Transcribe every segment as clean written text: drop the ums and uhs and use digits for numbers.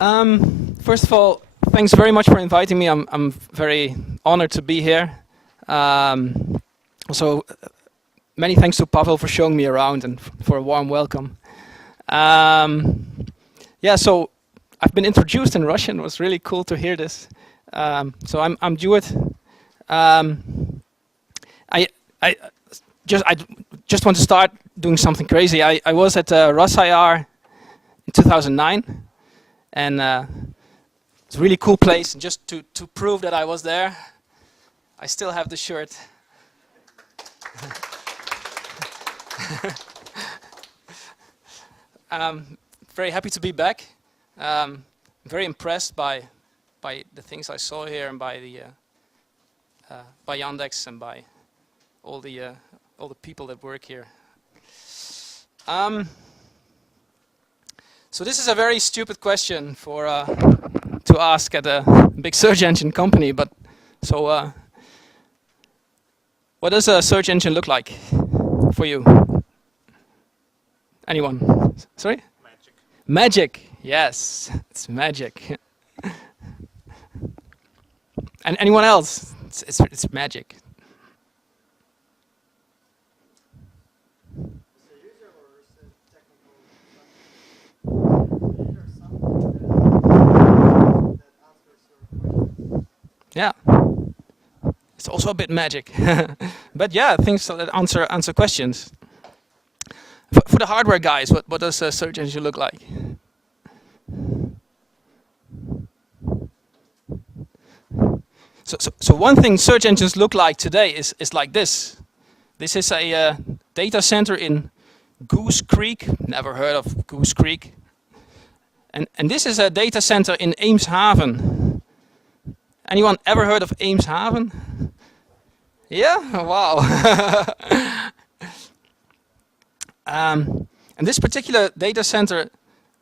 First of all, thanks very much for inviting me. I'm very honored to be here. Also, many thanks to Pavel for showing me around and for a warm welcome. Yeah, so I've been introduced in Russian. It was really cool to hear this. So I'm Djoerd. I just want to start doing something crazy. I was at RusIR in 2009, and it's a really cool place. And just to prove that I was there, I still have the shirt. Very happy to be back. Very impressed by the things I saw here and by the by Yandex and by all the people that work here. So this is a very stupid question for to ask at a big search engine company, but so what does a search engine look like for you? Anyone? Sorry? Magic. Magic. Yes, it's magic. And anyone else? It's magic. Yeah, it's also a bit magic, but yeah, things that answer questions. For the hardware guys, what does a search engine look like? So one thing search engines look like today is like this. This is a data center in Goose Creek. Never heard of Goose Creek. And this is a data center in Eemshaven. Anyone ever heard of Eemshaven? Yeah? Wow. And this particular data center,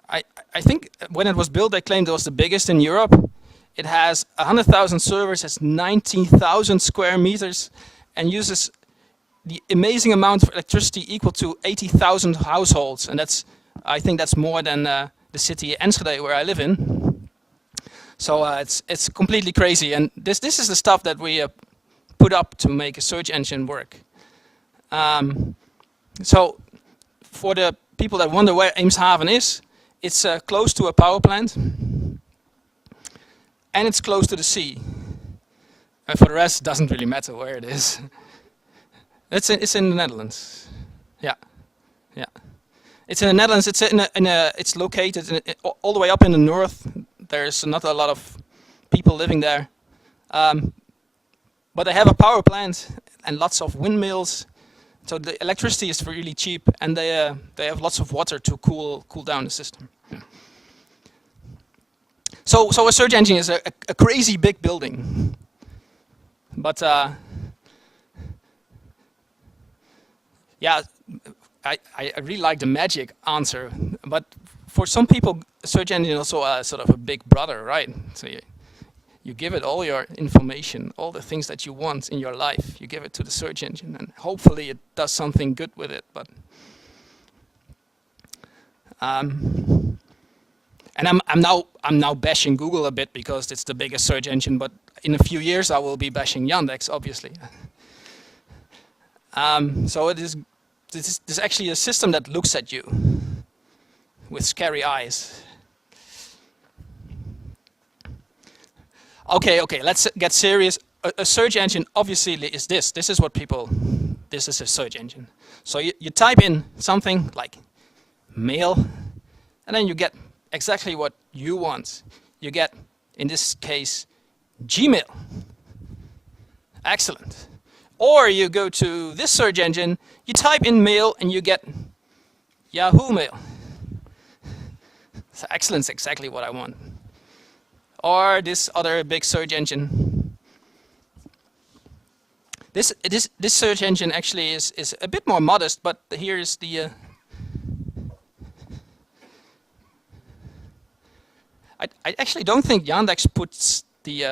I think when it was built, they claimed it was the biggest in Europe. It has 100,000 servers, has 19,000 square meters, and uses the amazing amount of electricity equal to 80,000 households. And I think that's more than the city Enschede, where I live in. So it's completely crazy. And this is the stuff that we put up to make a search engine work. So for the people that wonder where Eemshaven is, it's close to a power plant. And it's close to the sea. And for the rest, it doesn't really matter where it is. It's in the Netherlands. Yeah, yeah. It's in the Netherlands. It's located all the way up in the north. There's not a lot of people living there, but they have a power plant and lots of windmills. So the electricity is really cheap, and they have lots of water to cool down the system. Yeah. So a search engine is a crazy big building, but yeah, I really like the magic answer. But for some people, a search engine is also sort of a big brother, right? So you give it all your information, all the things that you want in your life. You give it to the search engine, and hopefully it does something good with it. But and I'm now bashing Google a bit because it's the biggest search engine, but in a few years I will be bashing Yandex, obviously. So this is actually a system that looks at you with scary eyes. Okay, let's get serious. A search engine obviously is this. This is a search engine. So you type in something like mail, and then you get exactly what you want. You get, in this case, Gmail. Excellent. Or you go to this search engine, you type in mail, and you get Yahoo Mail. So excellent, is exactly what I want. Or this other big search engine. This search engine actually is a bit more modest, but here is the I actually don't think Yandex puts the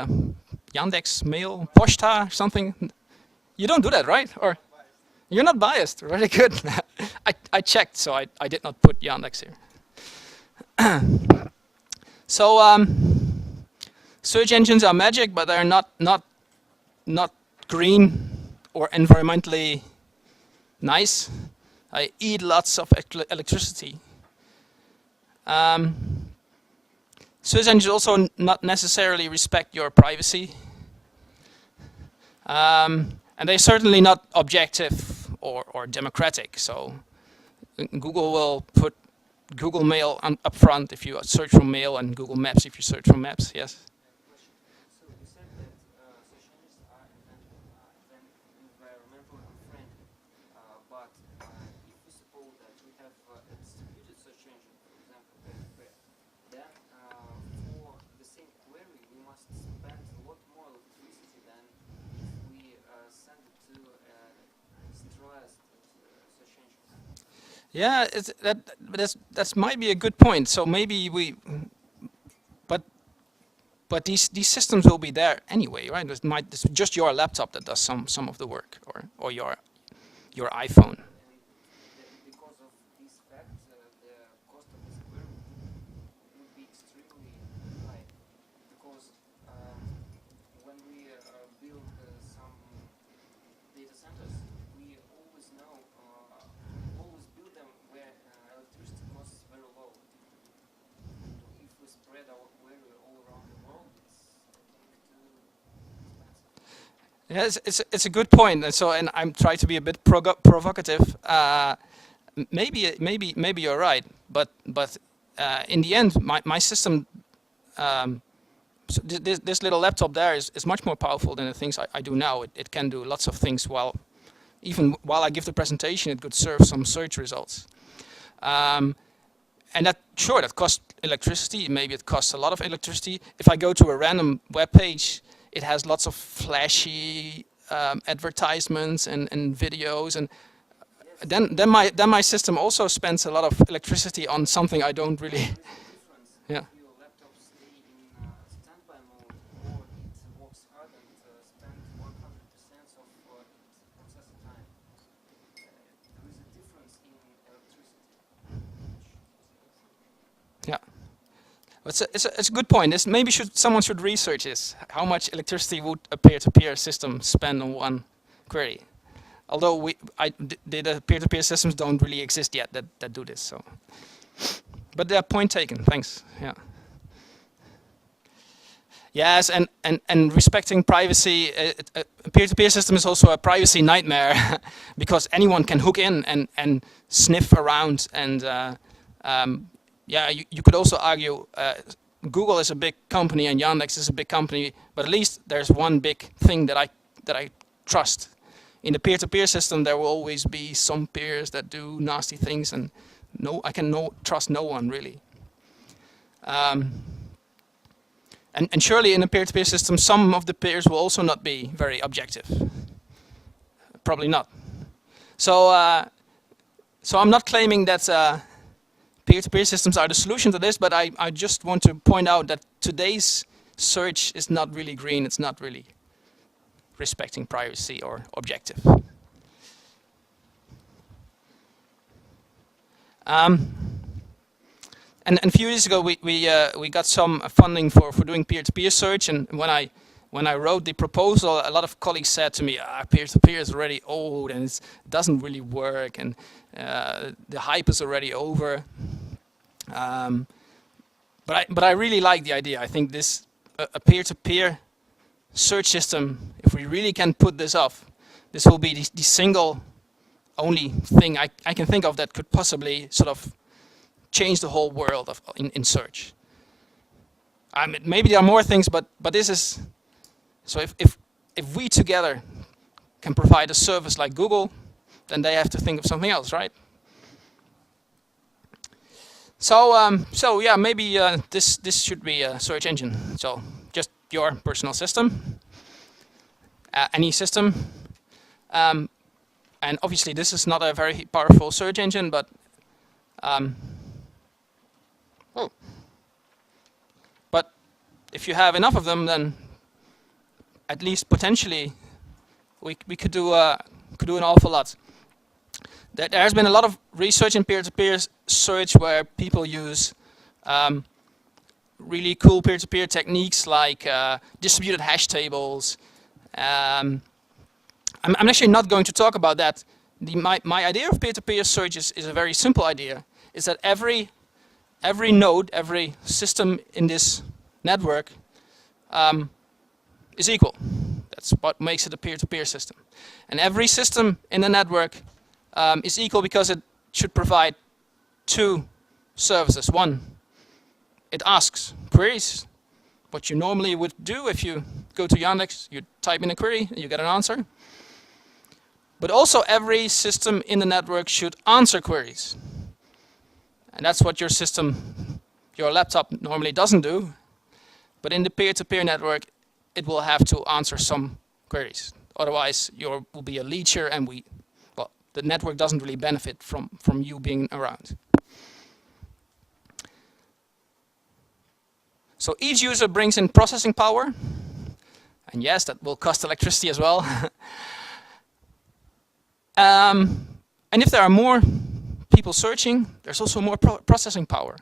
Yandex Mail, Posta, something. You don't do that, right? Or you're not biased. Really good. I checked, so I did not put Yandex here. So search engines are magic, but they're not green or environmentally nice. I eat lots of electricity. Search engines also not necessarily respect your privacy. And they're certainly not objective or democratic. So Google will put Google Mail up front if you search for mail, and Google Maps if you search for maps. Yes. So you said that search engines are environmentally unfriendly, but if we suppose that we have a distributed search engine, for example, peer-to-peer, then for the same query we must spend a lot more electricity than if we send it to a centralized search engine. Yeah, that's might be a good point. So maybe but these systems will be there anyway, right? It's just your laptop that does some of the work, or your iPhone. And because of this fact, the cost of this query would be extremely high. Because when we build some data centers, we always know, always build them where electricity costs very low. If we spread our query all around the world, it's I think too expensive. Yeah, it's a good point. And I'm trying to be a bit provocative. Maybe you're right, but in the end, my system, so this little laptop there is much more powerful than the things I do now. It can do lots of things even while I give the presentation. It could serve some search results. And that costs electricity. Maybe it costs a lot of electricity. If I go to a random web page, it has lots of flashy advertisements and videos, and then my system also spends a lot of electricity on something I don't really. There is a difference Yeah. if your laptop stay in standby mode or it works hard and spend 100% of its processing time. There is a difference in electricity. Yeah. It's a good point. Maybe someone should research this. How much electricity would a peer-to-peer system spend on one query? Although the peer-to-peer systems don't really exist yet that do this. So, but point taken. Thanks. Yeah. Yes, and respecting privacy. A peer-to-peer system is also a privacy nightmare because anyone can hook in and sniff around and. Yeah, you could also argue Google is a big company and Yandex is a big company, but at least there's one big thing that I trust. In the peer-to-peer system, there will always be some peers that do nasty things, and I can trust no one really. And surely in a peer-to-peer system, some of the peers will also not be very objective. Probably not. So I'm not claiming that. Peer-to-peer systems are the solution to this, but I just want to point out that today's search is not really green. It's not really respecting privacy or objective. And a few years ago, we got some funding for doing peer-to-peer search, and when I wrote the proposal, a lot of colleagues said to me, peer-to-peer is already old and it doesn't really work, and the hype is already over. But I really like the idea. I think a peer-to-peer search system, if we really can put this off, this will be the single only thing I can think of that could possibly sort of change the whole world in search. Maybe there are more things, but this is. So if we together can provide a service like Google, then they have to think of something else, right? So yeah, maybe this should be a search engine. So just your personal system, any system, and obviously this is not a very powerful search engine, but but if you have enough of them, then at least potentially we could do an awful lot. There has been a lot of research in peer-to-peer search where people use really cool peer-to-peer techniques like distributed hash tables. I'm actually not going to talk about that. My idea of peer-to-peer search is a very simple idea. Is that every node, every system in this network is equal. That's what makes it a peer-to-peer system. And every system in the network is equal because it should provide two services. One, it asks queries, what you normally would do if you go to Yandex, you type in a query, you get an answer. But also every system in the network should answer queries. And that's what your system, your laptop normally doesn't do. But in the peer-to-peer network, it will have to answer some queries. Otherwise, you will be a leecher and the network doesn't really benefit from you being around. So each user brings in processing power. And yes, that will cost electricity as well. And if there are more people searching, there's also more processing power.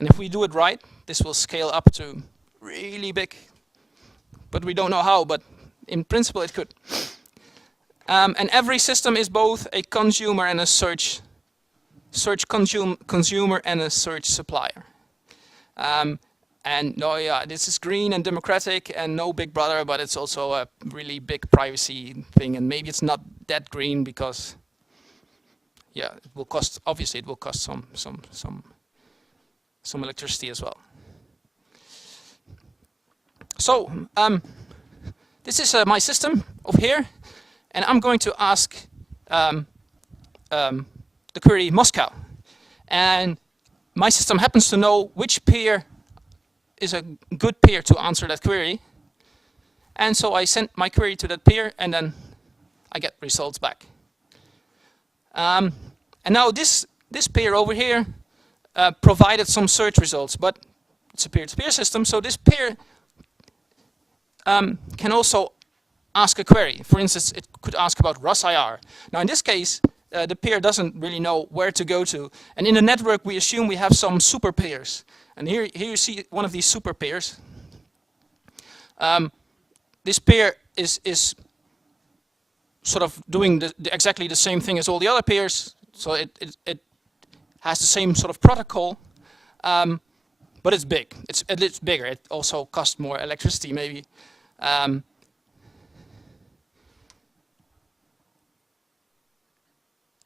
And if we do it right, this will scale up to really big. But we don't know how, but in principle it could. And every system is both a consumer and a search consumer and a search supplier. And no, yeah, this is green and democratic and no big brother, but it's also a really big privacy thing. And maybe it's not that green because, yeah, it will cost. Obviously, it will cost some electricity as well. So this is my system over here, and I'm going to ask the query Moscow, and my system happens to know which peer is a good peer to answer that query. And so I send my query to that peer and then I get results back. And now this peer over here provided some search results, but it's a peer-to-peer system, so this peer can also ask a query. For instance, it could ask about RusIR. Now in this case, the peer doesn't really know where to go to. And in the network, we assume we have some super peers. And here you see one of these super peers. This peer is sort of doing exactly the same thing as all the other peers. So it has the same sort of protocol, but it's big. It's bigger. It also costs more electricity, maybe.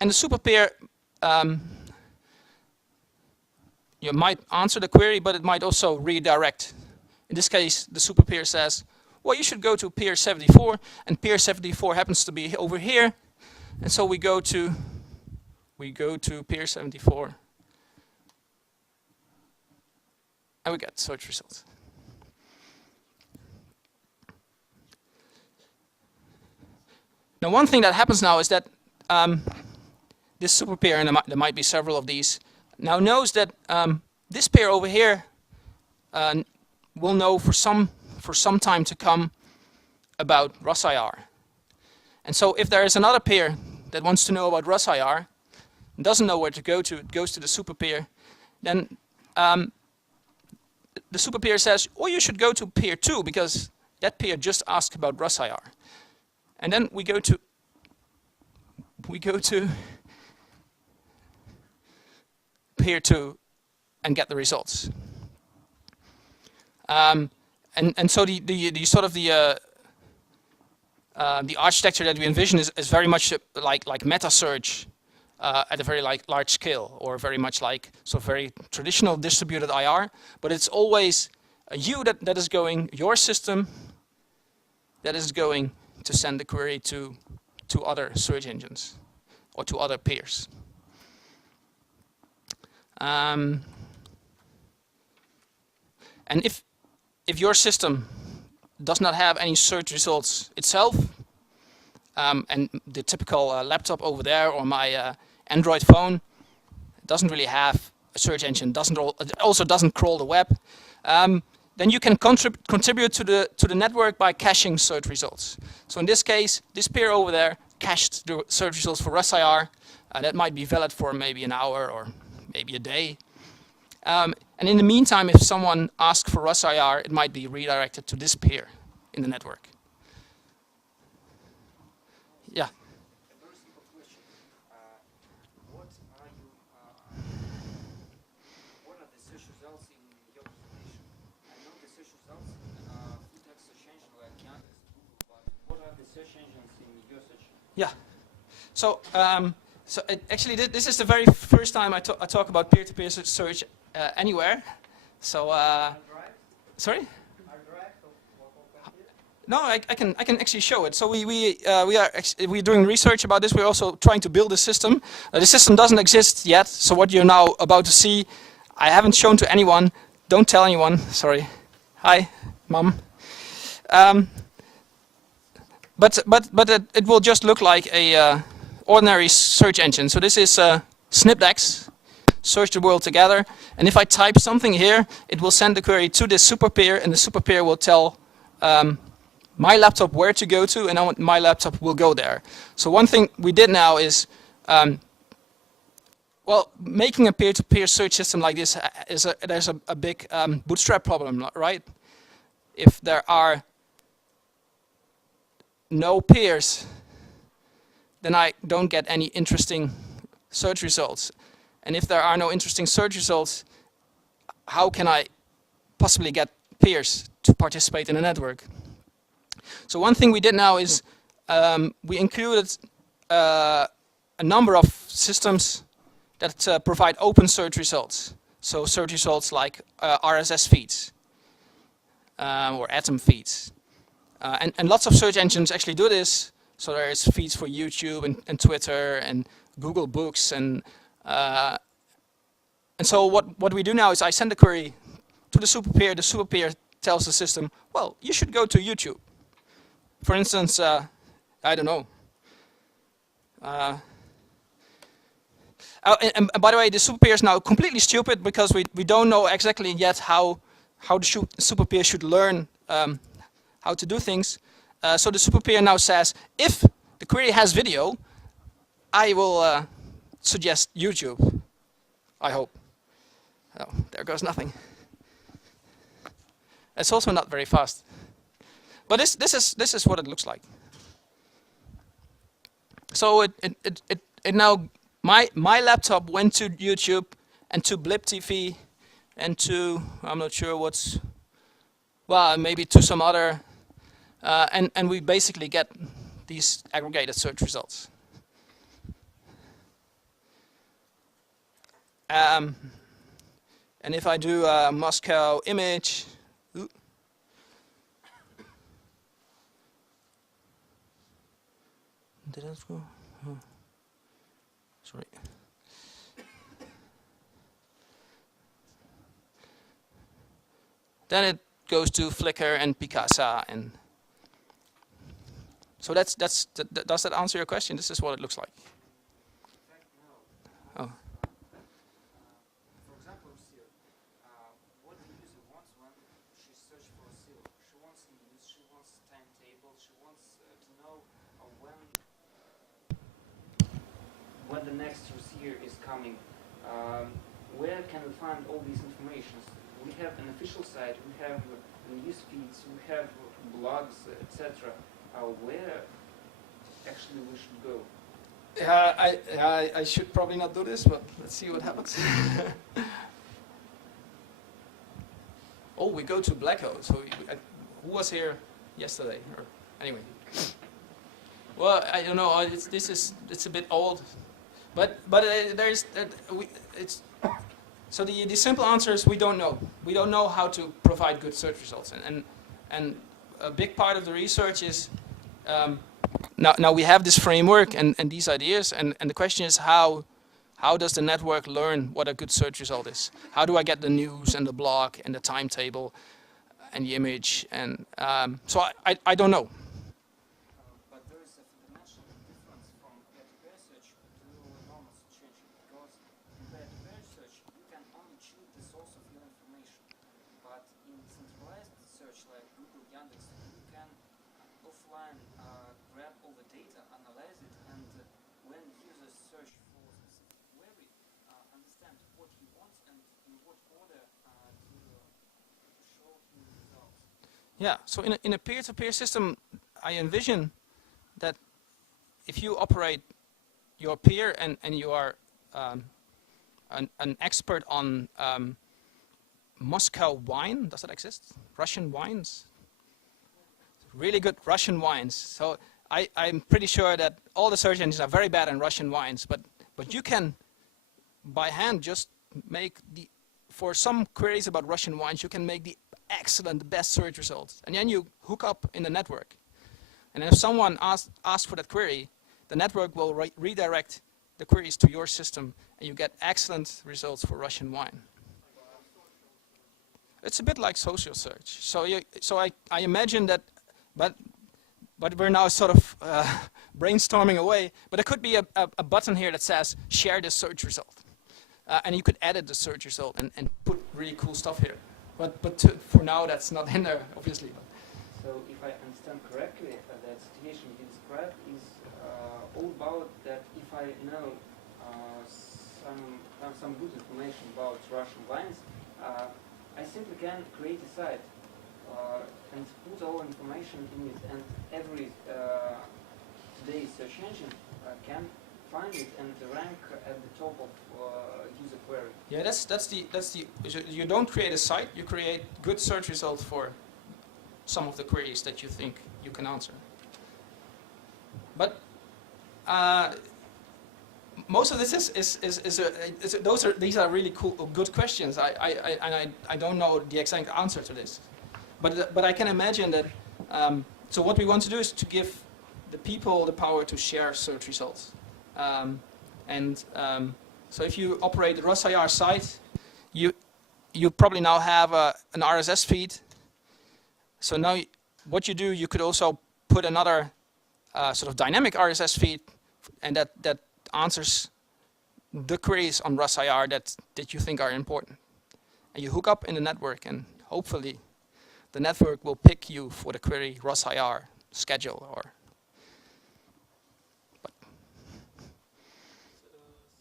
And the super peer, you might answer the query, but it might also redirect. In this case, the super peer says, well, you should go to peer 74, and peer 74 happens to be over here. And so we go to peer 74, and we get search results. Now, one thing that happens now is that this super peer, and there might be several of these, now knows that this peer over here will know for some time to come about RusIR. And so if there is another peer that wants to know about RusIR and doesn't know where to go to, it goes to the super peer, then the super peer says, oh, you should go to peer 2 because that peer just asked about RusIR. And then we go to peer 2 and get the results. And so the sort of the architecture that we envision is very much like meta search at a very large scale, or very much like very traditional distributed IR. But it's always you that is going, your system that is going to send the query to other search engines or to other peers. And if your system does not have any search results itself, and the typical laptop over there or my Android phone doesn't really have a search engine, also doesn't crawl the web, then you can contribute to the network by caching search results. So in this case, this peer over there cached the search results for RusIR. That might be valid for maybe an hour or maybe a day. And And in the meantime, if someone asks for RusIR, it might be redirected to this peer in the network. Yeah. A very simple question. What are you? What are the search results in your presentation? I know the search results in full text search engine like Yandex, Google, but what are the search engines in your search? Yeah. So, actually, this is the very first time I talk about peer-to-peer search anywhere. So, sorry. No, I can actually show it. So we're doing research about this. We're also trying to build a system. The system doesn't exist yet. So what you're now about to see, I haven't shown to anyone. Don't tell anyone. Sorry. Hi, mom. But it will just look like a ordinary search engine. So this is Snipdex. Search the world together. And if I type something here, it will send the query to this super peer, and the super peer will tell my laptop where to go to, and my laptop will go there. So one thing we did now is, well, making a peer-to-peer search system like this there's a big bootstrap problem, right? If there are no peers, then I don't get any interesting search results. And if there are no interesting search results, how can I possibly get peers to participate in a network? So one thing we did now is we included a number of systems that provide open search results. So search results like RSS feeds or Atom feeds. And lots of search engines actually do this. So there is feeds for YouTube and Twitter and Google Books. And so what we do now is I send a query to the super peer. The super peer tells the system, well, you should go to YouTube. For instance, I don't know. And by the way, the super peer is now completely stupid because we don't know exactly yet how the super peer should learn how to do things. So the super peer now says, if the query has video, I will suggest YouTube. I hope. Oh, there goes nothing. It's also not very fast. But this is what it looks like. So it now my laptop went to YouTube and to Blip TV and to, I'm not sure what's, well, maybe to some other, and we basically get these aggregated search results. And if I do a Moscow image, did that go? Oh. Sorry. Then it goes to Flickr and Picasa, and so does that answer your question? This is what it looks like. Oh. For example, seal. What the user wants when she searches for a seal? She wants news, she wants timetable, she wants to know when the next receiver is coming. Where can we find all these information? We have an official site, we have news feeds, we have blogs, etc. Where actually we should go? I should probably not do this, but let's see what happens. Oh, we go to Blacko. So who was here yesterday? Or anyway. Well, I don't know. It's a bit old, but there's so the simple answer is we don't know. We don't know how to provide good search results, and a big part of the research is now we have this framework and these ideas, and the question is how does the network learn what a good search result is? How do I get the news and the blog and the timetable and the image? And so I don't know. But there is a fundamental difference from peer-to-peer search to normal search engine, because in peer-to-peer search you can only choose the source of your information, but in centralized search like Google, Yandex, you can offline grab all the data, analyze it, and when users search for a specific query, understand what he wants and in what order Yeah, so in a peer-to-peer system, I envision that if you operate your peer and you are an expert on Moscow wine, does that exist? Russian wines? Really good Russian wines. So I'm pretty sure that all the search engines are very bad in Russian wines, but you can, by hand, just make for some queries about Russian wines, you can make the excellent, the best search results. And then you hook up in the network. And if someone asks for that query, the network will redirect the queries to your system, and you get excellent results for Russian wine. It's a bit like social search. So I imagine that, but we're now sort of brainstorming away. But there could be a button here that says share this search result, and you could edit the search result and put really cool stuff here. But for now, that's not in there, obviously. So if I understand correctly, that situation you described is all about that if I know some good information about Russian wines, I simply can create a site and put all information in it, and every today's search engine can find it and rank at the top of user query. Yeah, that's the you don't create a site, you create good search results for some of the queries that you think you can answer. But most of this these are really cool, good questions. I don't know the exact answer to this, but I can imagine that. So what we want to do is to give the people the power to share search results, so if you operate the RusIR site, you probably now have an RSS feed. So now what you do, you could also put another sort of dynamic RSS feed, and that answers the queries on RusIR that you think are important. And you hook up in the network, and hopefully the network will pick you for the query RusIR schedule or.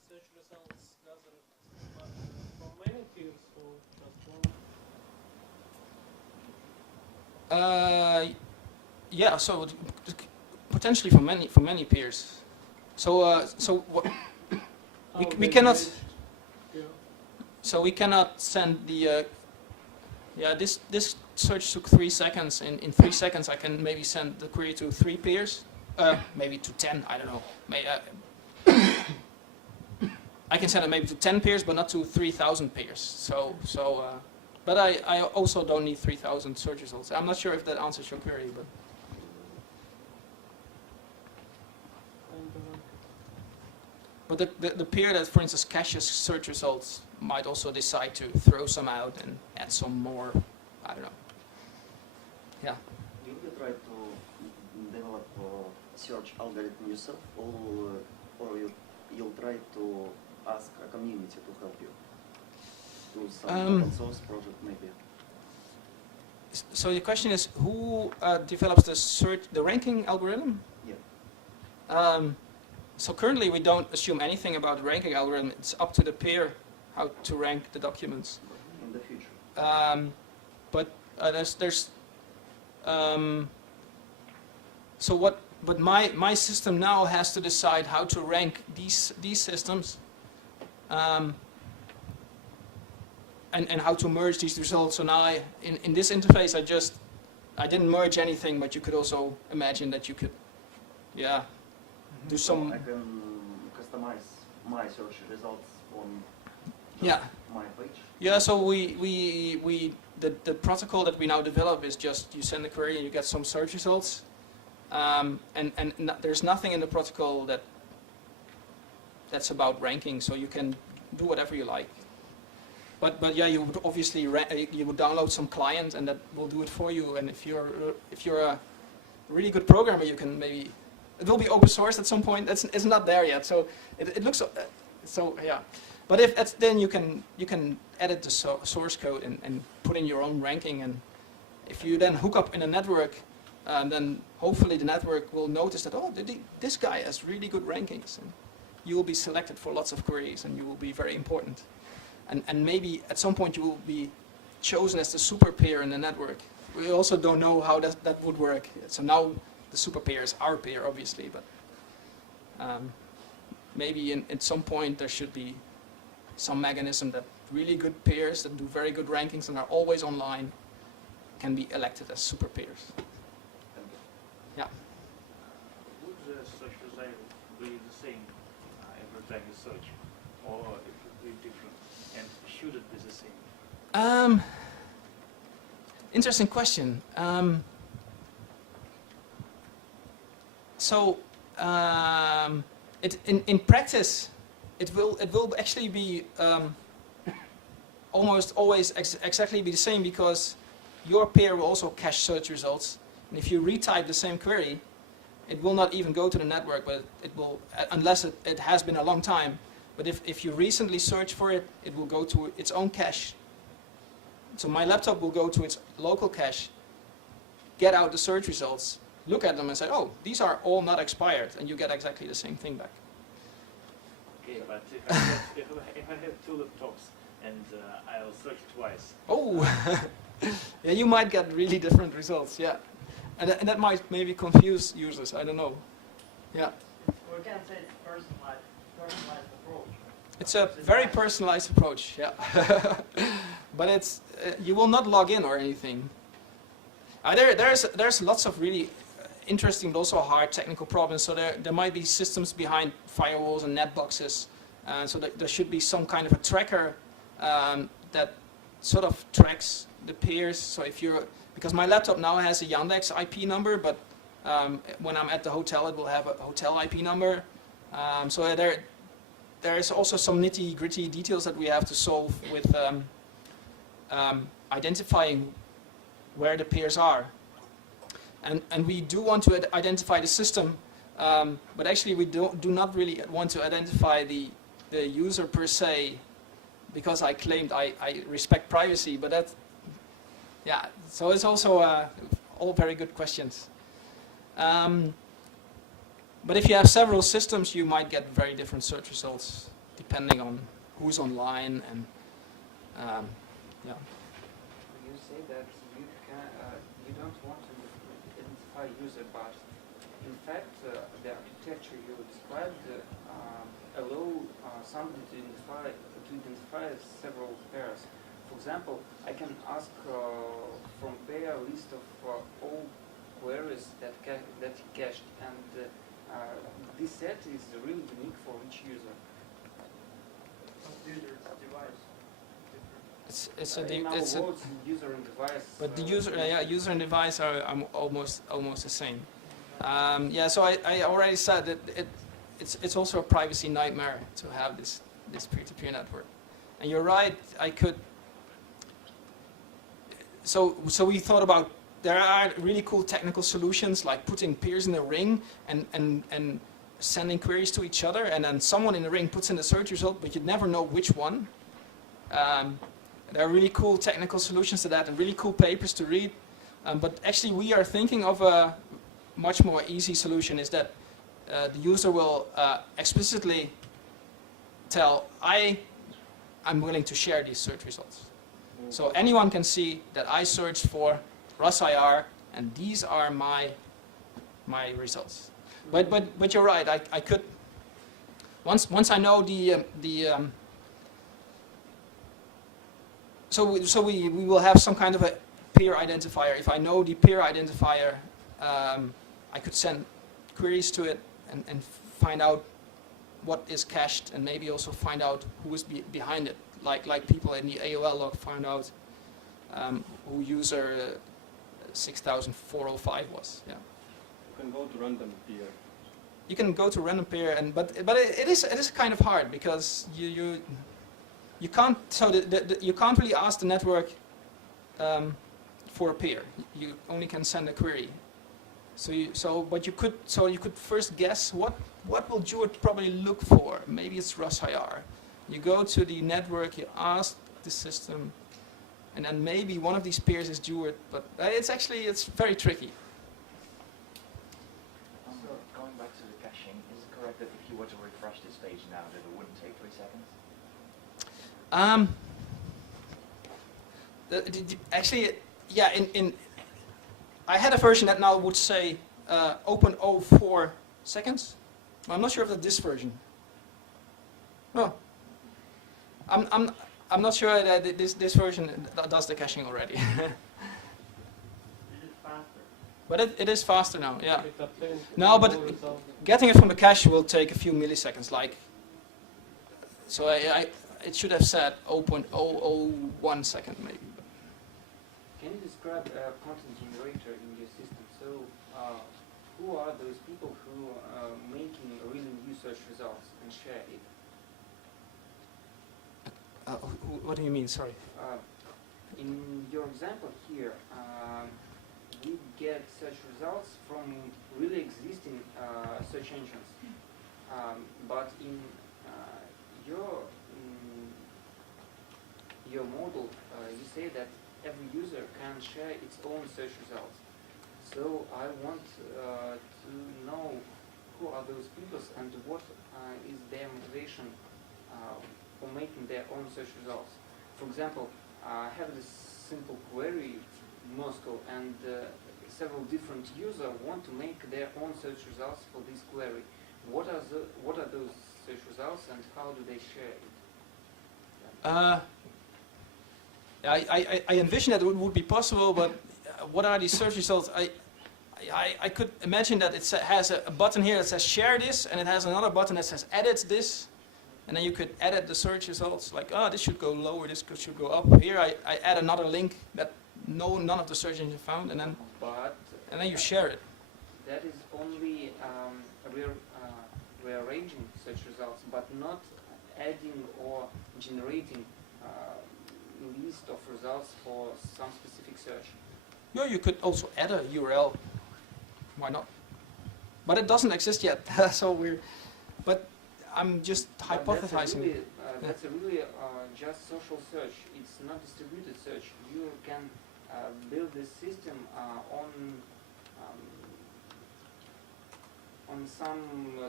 Search results gathered from many fields or just one? Yeah, so potentially from many peers. So we cannot. Yeah. So we cannot send the. This search took 3 seconds. In 3 seconds, I can maybe send the query to 3 peers, maybe to 10. I don't know. I can send it maybe to 10 peers, but not to 3,000 peers. But I also don't need 3,000 search results. I'm not sure if that answers your query, but. But the peer that, for instance, caches search results might also decide to throw some out and add some more. I don't know. Yeah. Will you try to develop a search algorithm yourself, or you'll try to ask a community to help you? Do some open source project maybe? So the question is, who develops the ranking algorithm? Yeah. So currently we don't assume anything about the ranking algorithm. It's up to the peer how to rank the documents. In the future. But my system now has to decide how to rank these systems, and how to merge these results. So now in this interface I didn't merge anything, but you could also imagine that you could, do some. I can customize my search results on my page. Yeah, so the protocol that we now develop is just you send a query and you get some search results, and there's nothing in the protocol that's about ranking, so you can do whatever you like. But yeah, you would obviously you would download some client and that will do it for you. And if you're a really good programmer, you can maybe. It will be open source at some point. It's not there yet, so it looks so yeah. But then you can edit the source code and put in your own ranking, and if you then hook up in a network, then hopefully the network will notice that this guy has really good rankings, and you will be selected for lots of queries, and you will be very important, and maybe at some point you will be chosen as the super peer in the network, we also don't know how that would work. So now the super pair is our pair, obviously, but maybe at some point there should be some mechanism that really good pairs that do very good rankings and are always online can be elected as super pairs. Yeah. Would the search result be the same every time you search, or it would be different? And should it be the same? Interesting question. In practice, it will actually be almost always exactly be the same, because your pair will also cache search results, and if you retype the same query, it will not even go to the network, but it will, unless it has been a long time. But if you recently search for it, it will go to its own cache. So my laptop will go to its local cache, get out the search results, look at them and say, oh, these are all not expired, and you get exactly the same thing back. Okay, but if I have two laptops and I'll search twice. Oh, yeah, you might get really different results, yeah. And that might maybe confuse users, I don't know. Yeah. We can say it's personalized approach. It's a very personalized approach, yeah. But it's you will not log in or anything. There's lots of really interesting but also hard technical problems. So there might be systems behind firewalls and net boxes. So there should be some kind of a tracker that sort of tracks the peers. So if you're, because my laptop now has a Yandex IP number, but when I'm at the hotel, it will have a hotel IP number. So there is also some nitty-gritty details that we have to solve with identifying where the peers are. And we do want to identify the system, but actually we do not really want to identify the user per se, because I claimed I respect privacy, but that, yeah, so it's also all very good questions. But if you have several systems, you might get very different search results depending on who's online and yeah. You say that you don't want to identify user, but in fact the architecture you described allow somebody to identify several pairs. For example, I can ask from pair a list of all queries that cached, and this set is really unique for each user. User's device. It's a user and device. But the user and device are almost the same. Yeah, so I already said that it's also a privacy nightmare to have this peer-to-peer network. And you're right, I could. So we thought about, there are really cool technical solutions like putting peers in a ring and sending queries to each other, and then someone in the ring puts in the search result, but you'd never know which one. There are really cool technical solutions to that and really cool papers to read. But actually we are thinking of a much more easy solution, is that the user will explicitly tell, I'm willing to share these search results. So anyone can see that I searched for RusIR, and these are my results. But you're right. I could once I know so we will have some kind of a peer identifier. If I know the peer identifier, I could send queries to it and find out what is cached, and maybe also find out who is behind it. Like people in the AOL log find out who user 6405 was. Yeah. You can go to random peer. You can go to random pair, but it is kind of hard, because you can't, so you can't really ask the network for a pair. You only can send a query. But you could first guess what will Djoerd probably look for. Maybe it's RusIR. You go to the network, you ask the system, and then maybe one of these pairs is Djoerd, but it's very tricky. So going back to the caching, is it correct that if you were to refresh this page now, that it wouldn't take 3 seconds? Actually, yeah. I had a version that now would say open 04 seconds. But I'm not sure if that's this version. No. I'm not sure that this version does the caching already. Is it faster? But it is faster now, yeah. It obtains No, but more results. getting it from the cache will take a few milliseconds. So it should have said 0.001 second maybe. Can you describe a content generator in your system? So, who are those people who are making really new search results and share it? What do you mean? Sorry. In your example here, we get search results from really existing search engines. But in your model, you say that every user can share its own search results. So I want to know who are those people and what is their motivation for making their own search results. For example, I have this simple query, Moscow, and several different users want to make their own search results for this query. What are those search results and how do they share it? I envision that it would be possible, but what are these search results? I could imagine that it has a button here that says share this, and it has another button that says edit this, and then you could edit the search results, like, oh, this should go lower, this should go up. Here I add another link that none of the search engines found, and then you share it. That is only rearranging search results, but not adding or generating list of results for some specific search. Yeah, you could also add a URL. Why not? But it doesn't exist yet, so but I'm just But hypothesizing. That's a really just social search. It's not distributed search. You can build this system on some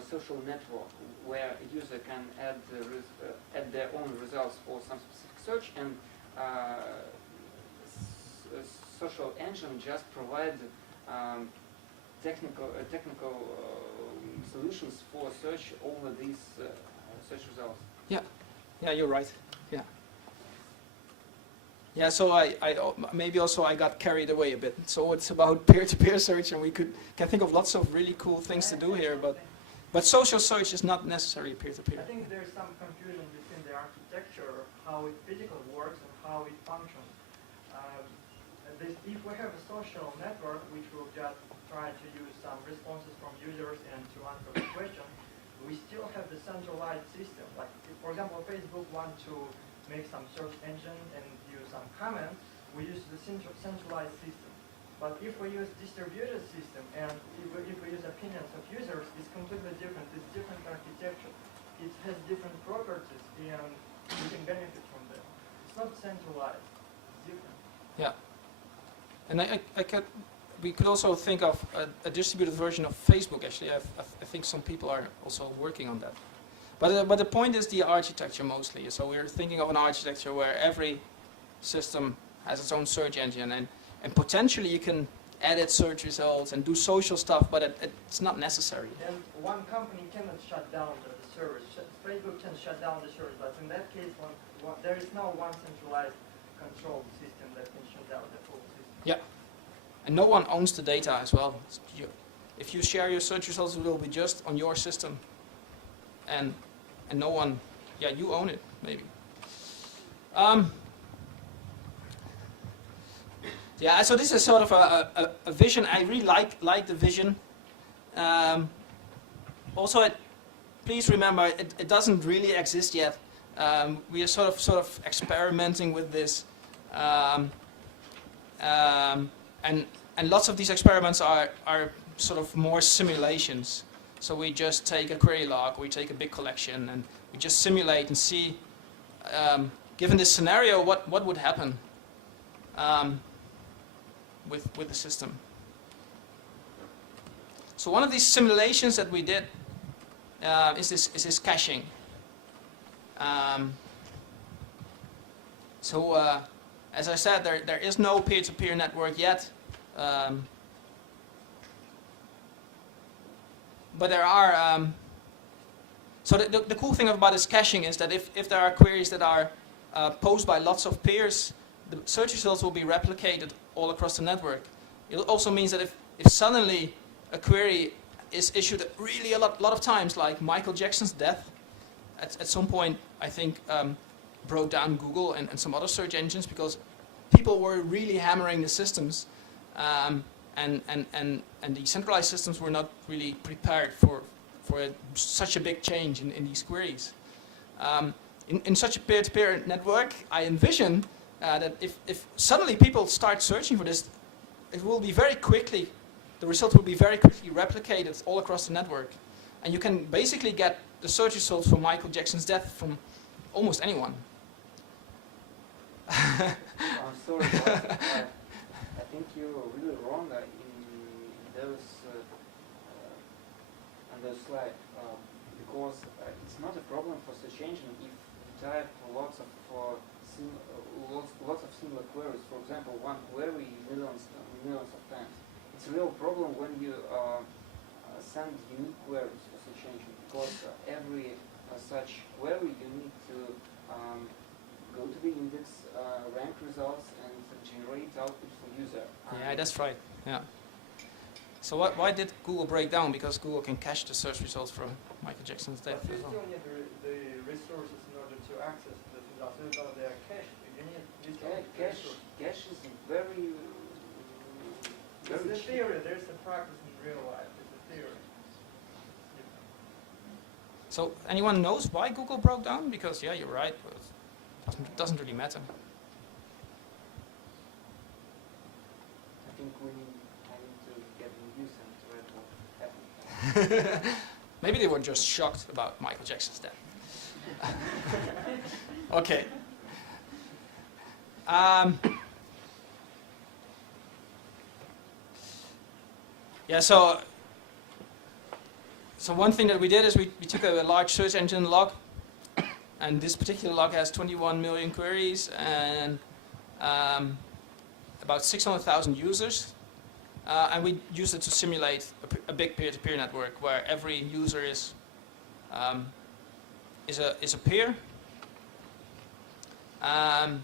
social network where a user can add their own results for some specific search, and social engine just provide technical solutions for search over these search results. Yeah, you're right. Yeah. Yeah, so maybe also I got carried away a bit. So it's about peer-to-peer search, and we can think of lots of really cool things to do here, but social search is not necessarily peer-to-peer. I think there's some confusion between the architecture, how it physically works, and how it functions. If we have a social network, which will just try to use some responses from users and to answer the question, we still have the centralized system. Like, if, for example, Facebook wants to make some search engine and use some comments, we use the centralized system. But if we use distributed system and if we use opinions of users, it's completely different. It's different architecture. It has different properties, and we can benefit from them. It's not centralized. It's different. Yeah. And we could also think of a distributed version of Facebook. Actually, I think some people are also working on that. But the point is the architecture mostly. So we're thinking of an architecture where every system has its own search engine, and potentially you can edit search results and do social stuff, but it's not necessary. And one company cannot shut down the service. Facebook can shut down the service, but in that case, there is no one centralized control system that can shut down the full system. Yeah. And no one owns the data as well. If you share your search results, it will be just on your system. And no one, yeah, you own it, maybe. Yeah, so this is sort of a vision. I really like the vision. Also, please remember, it doesn't really exist yet. We are sort of experimenting with this. And lots of these experiments are sort of more simulations. So we just take a query log, we take a big collection, and we just simulate and see, given this scenario, what would happen with the system. So one of these simulations that we did is this caching. So as I said, there is no peer-to-peer network yet. but there are. So the cool thing about this caching is that if there are queries that are posed by lots of peers, the search results will be replicated all across the network. It also means that if suddenly a query is issued really a lot of times, like Michael Jackson's death, at some point I think broke down Google and some other search engines because people were really hammering the systems, and the centralized systems were not really prepared for such a big change in these queries. In such a peer-to-peer network, I envision that if suddenly people start searching for this, it will be very quickly, the result will be very quickly replicated all across the network. And you can basically get the search results for Michael Jackson's death from almost anyone. I'm sorry, but I think you're really wrong in those on those slides because it's not a problem for search engine if you type lots of similar queries. For example, one query millions of times. It's a real problem when you send unique queries for search engine because every such query you need to go to the index, rank results, and generate output for user. Yeah, that's right. Yeah. So why did Google break down? Because Google can cache the search results from Michael Jackson's death But you as well. still need the resources in order to access the results, even though they are cached. You need resources. Cache is very It's the cheap. theory. There's a practice in real life. It's a theory. So anyone knows why Google broke down? Because yeah, you're right. But it doesn't really matter. I think I need to get in use and to read what happened. Maybe they were just shocked about Michael Jackson's death. Okay. Yeah, so one thing that we did is we took a large search engine log, and this particular log has 21 million queries and about 600,000 users. And we used it to simulate a big peer-to-peer network where every user is a peer, and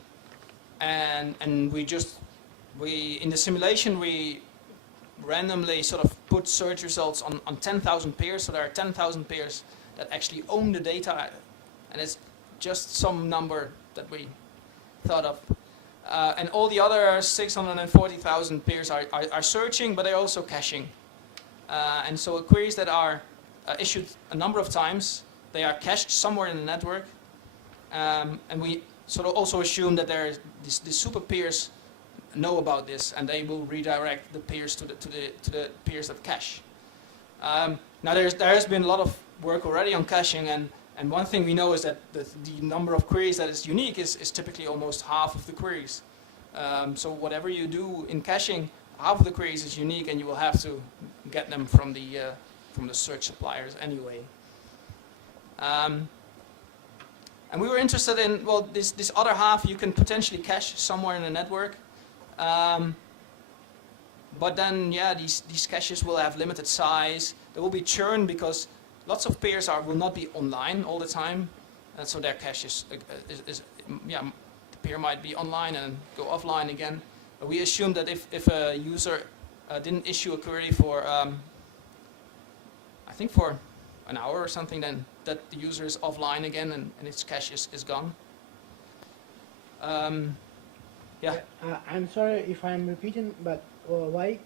we in the simulation we randomly sort of put search results on 10,000 peers. So there are 10,000 peers that actually own the data, and it's just some number that we thought of. And all the other 640,000 peers are searching, but they're also caching. And so queries that are issued a number of times, they are cached somewhere in the network. And we sort of also assume that the super peers know about this, and they will redirect the peers to the peers that cache. Now there has been a lot of work already on caching, and one thing we know is that the number of queries that is unique is typically almost half of the queries. So whatever you do in caching, half of the queries is unique, and you will have to get them from the search suppliers anyway. And we were interested in, well, this other half you can potentially cache somewhere in the network. But then, yeah, these caches will have limited size. There will be churn because lots of peers will not be online all the time, and so their cache is the peer might be online and go offline again. But we assume that if a user didn't issue a query for, I think for an hour or something, then that the user is offline again and its cache is gone. Yeah. I'm sorry if I'm repeating, but why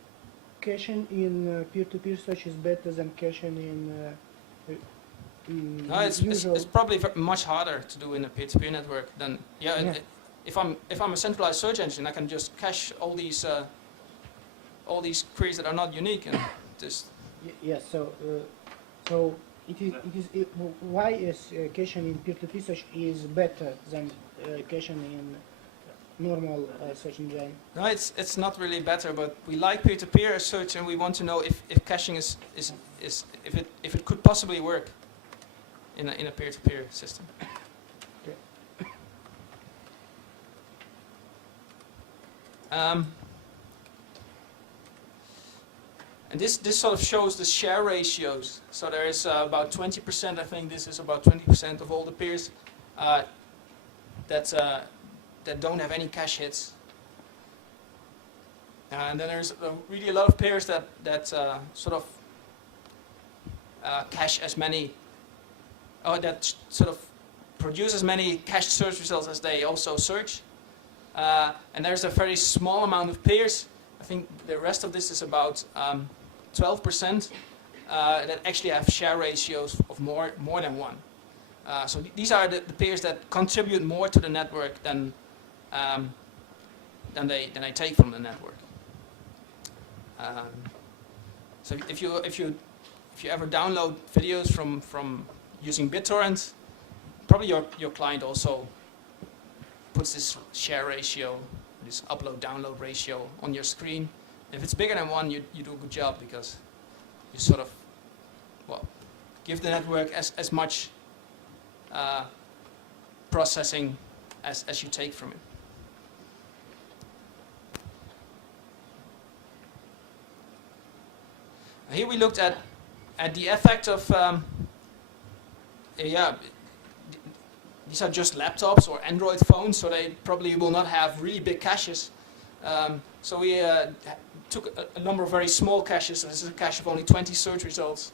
caching in peer-to-peer search is better than caching in No, it's probably much harder to do in a peer-to-peer network than if I'm a centralized search engine, I can just cache all these queries that are not unique and just. Yes. So why is caching in peer-to-peer search is better than caching in normal search engine? No, it's not really better, but we like peer-to-peer search, and we want to know if caching is if it could possibly work in a peer-to-peer system. Okay. And this sort of shows the share ratios. So there is about 20%, I think this is about 20% of all the peers that don't have any cache hits. And then there's really a lot of pairs that sort of cache as many, that sort of produce as many cached search results as they also search. And there's a very small amount of pairs. I think the rest of this is about 12% that actually have share ratios of more than 1. So these are the pairs that contribute more to the network than they take from the network. So if you ever download videos from using BitTorrent, probably your client also puts this share ratio, this upload-download ratio on your screen. If it's bigger than 1, you do a good job, because you sort of, well, give the network as much processing as you take from it. Here we looked at the effect of, these are just laptops or Android phones, so they probably will not have really big caches. So we took a number of very small caches. So this is a cache of only 20 search results,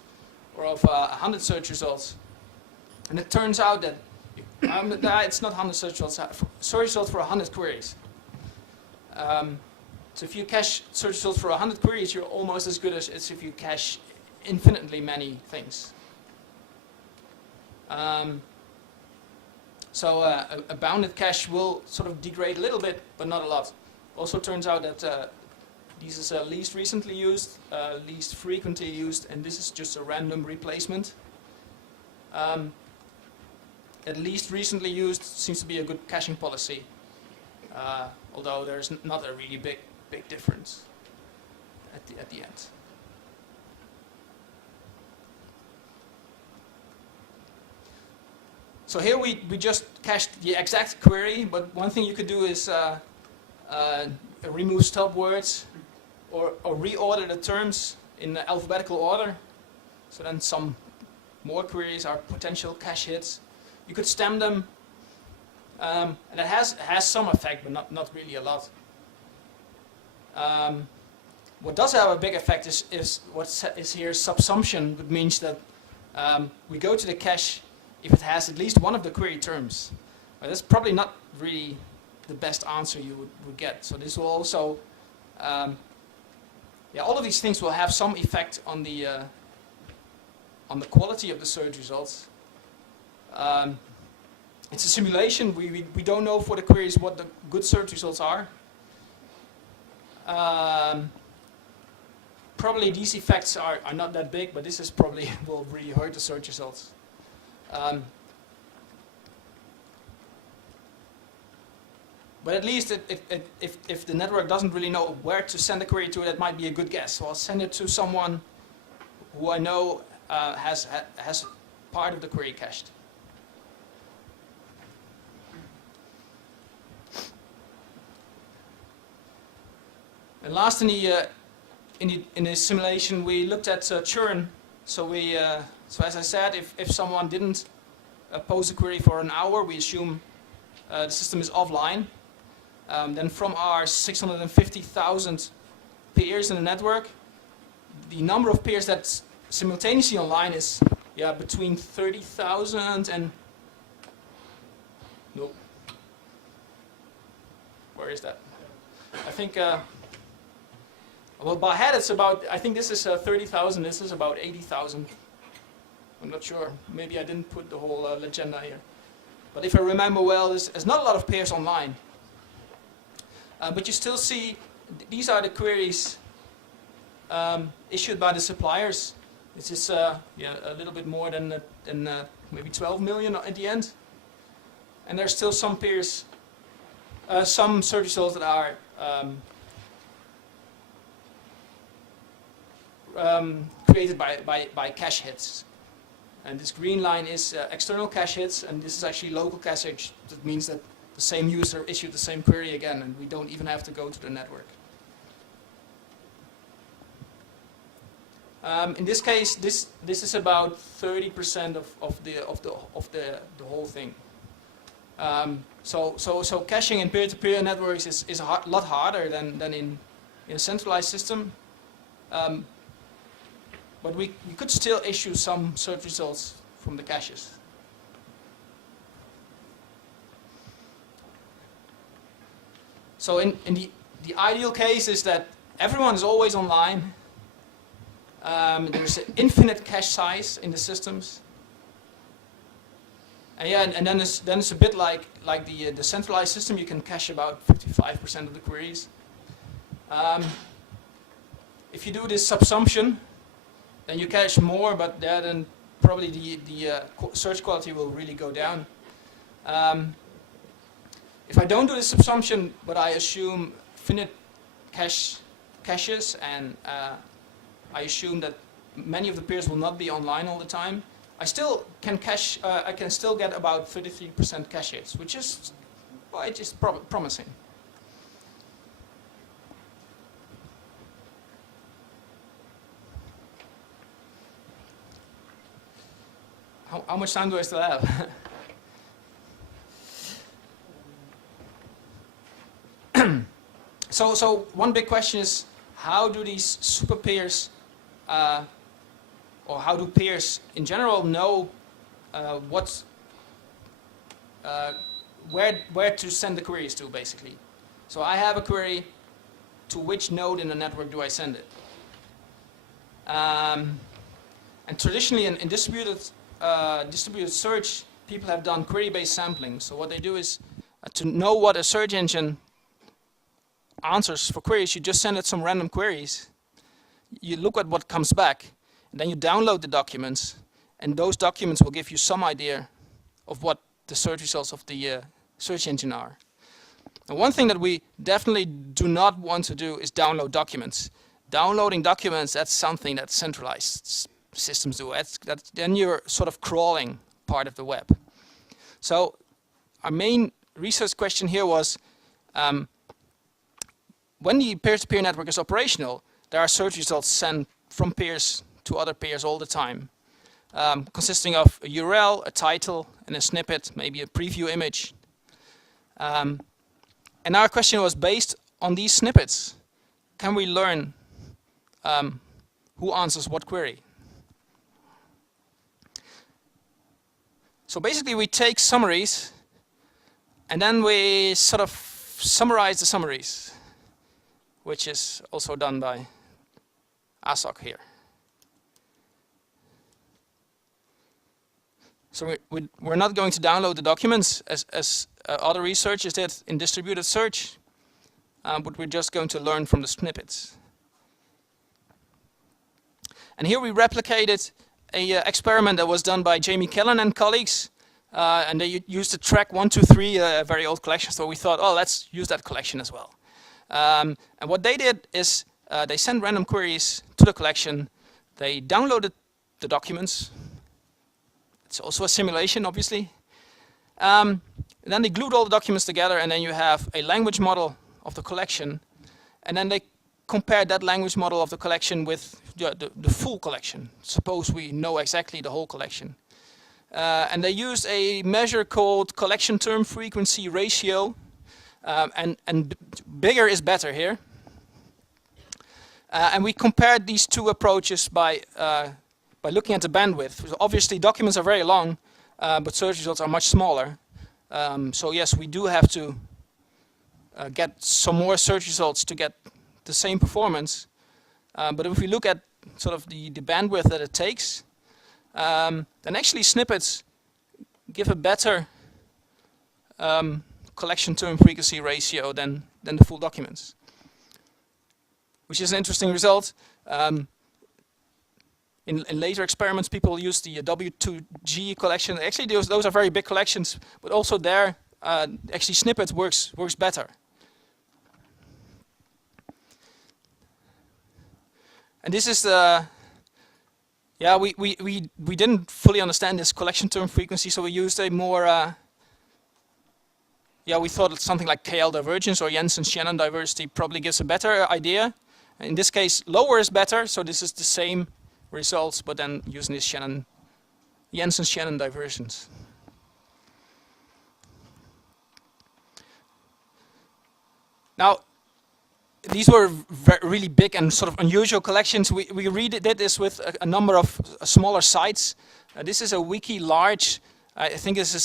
or of 100 search results. And it turns out that it's not 100 search results, search results for 100 queries. So if you cache search results for 100 queries, you're almost as good as if you cache infinitely many things. So a bounded cache will sort of degrade a little bit, but not a lot. Also turns out that this is least recently used, least frequently used, and this is just a random replacement. At least recently used seems to be a good caching policy, although there's not a really big difference at the end. So here we just cached the exact query, but one thing you could do is remove stop words or reorder the terms in alphabetical order. So then some more queries are potential cache hits. You could stem them, and it has some effect, but not really a lot. What does have a big effect is what is here subsumption, which means that we go to the cache if it has at least one of the query terms. But that's probably not really the best answer you would get. So this will also, all of these things will have some effect on the quality of the search results. It's a simulation. We don't know for the queries what the good search results are. Probably these effects are not that big, but this is probably will really hurt the search results. But at least if the network doesn't really know where to send a query to, that might be a good guess. So I'll send it to someone who I know has part of the query cached. And last in the simulation, we looked at churn. So so as I said, if someone didn't pose a query for an hour, we assume the system is offline. Then from our 650,000 peers in the network, the number of peers that's simultaneously online is between 30,000 and nope. Where is that? I think well, by head it's about, I think this is 30,000. This is about 80,000. I'm not sure. Maybe I didn't put the whole legenda here. But if I remember well, there's not a lot of pairs online. But you still see, these are the queries issued by the suppliers. This is a little bit more than maybe 12 million at the end. And there's still some pairs, some search results that are created by cache hits. And this green line is external cache hits, and this is actually local cache. That means that the same user issued the same query again, and we don't even have to go to the network. In this case, this is about 30% of the whole thing. So caching in peer-to-peer networks is a lot harder than in a centralized system. But we could still issue some search results from the caches. So in the ideal case is that everyone is always online. There's an infinite cache size in the systems. And yeah, and then it's a bit like the centralized system. You can cache about 55% of the queries. If you do this subsumption, then you cache more, but then probably the search quality will really go down. If I don't do this subsumption, but I assume finite caches, and I assume that many of the peers will not be online all the time, I still can cache. I can still get about 33% cache hits, which is quite promising. How much time do I still have? So one big question is, how do these super peers, or how do peers in general know where to send the queries to, basically? So I have a query. To which node in the network do I send it? And traditionally in distributed search, people have done query-based sampling. So what they do is, to know what a search engine answers for queries, you just send it some random queries. You look at what comes back, and then you download the documents, and those documents will give you some idea of what the search results of the search engine are. And one thing that we definitely do not want to do is download documents. Downloading documents, that's something that centralized systems do. Then you're sort of crawling part of the web. So our main research question here was, when the peer-to-peer network is operational, there are search results sent from peers to other peers all the time, consisting of a URL, a title, and a snippet, maybe a preview image. And our question was, based on these snippets, can we learn who answers what query? So basically we take summaries, and then we sort of summarize the summaries, which is also done by ASOC here. So we're not going to download the documents as other researchers did in distributed search, but we're just going to learn from the snippets. And here we replicated an experiment that was done by Jamie Kellen and colleagues, and they used the track 123, a very old collection, so we thought, oh, let's use that collection as well. And what they did is they sent random queries to the collection. They downloaded the documents. It's also a simulation, obviously. And then they glued all the documents together, and then you have a language model of the collection. And then they compared that language model of the collection with the full collection. Suppose we know exactly the whole collection. And they used a measure called collection term frequency ratio. And bigger is better here. And we compared these two approaches by looking at the bandwidth. Obviously, documents are very long, but search results are much smaller. So yes, we do have to get some more search results to get the same performance. But if we look at sort of the bandwidth that it takes, then actually snippets give a better collection term frequency ratio than the full documents, which is an interesting result. In later experiments, people use the W2G collection. Actually, those are very big collections, but also there, actually snippet works better. And this is the, yeah, we didn't fully understand this collection term frequency, so we used a more, yeah, we thought something like KL divergence or Jensen-Shannon diversity probably gives a better idea. In this case, lower is better, so this is the same results, but then using these Jensen-Shannon diversions. Now, these were really big and sort of unusual collections. We did this with a number of smaller sites. This is a wiki large. I think this is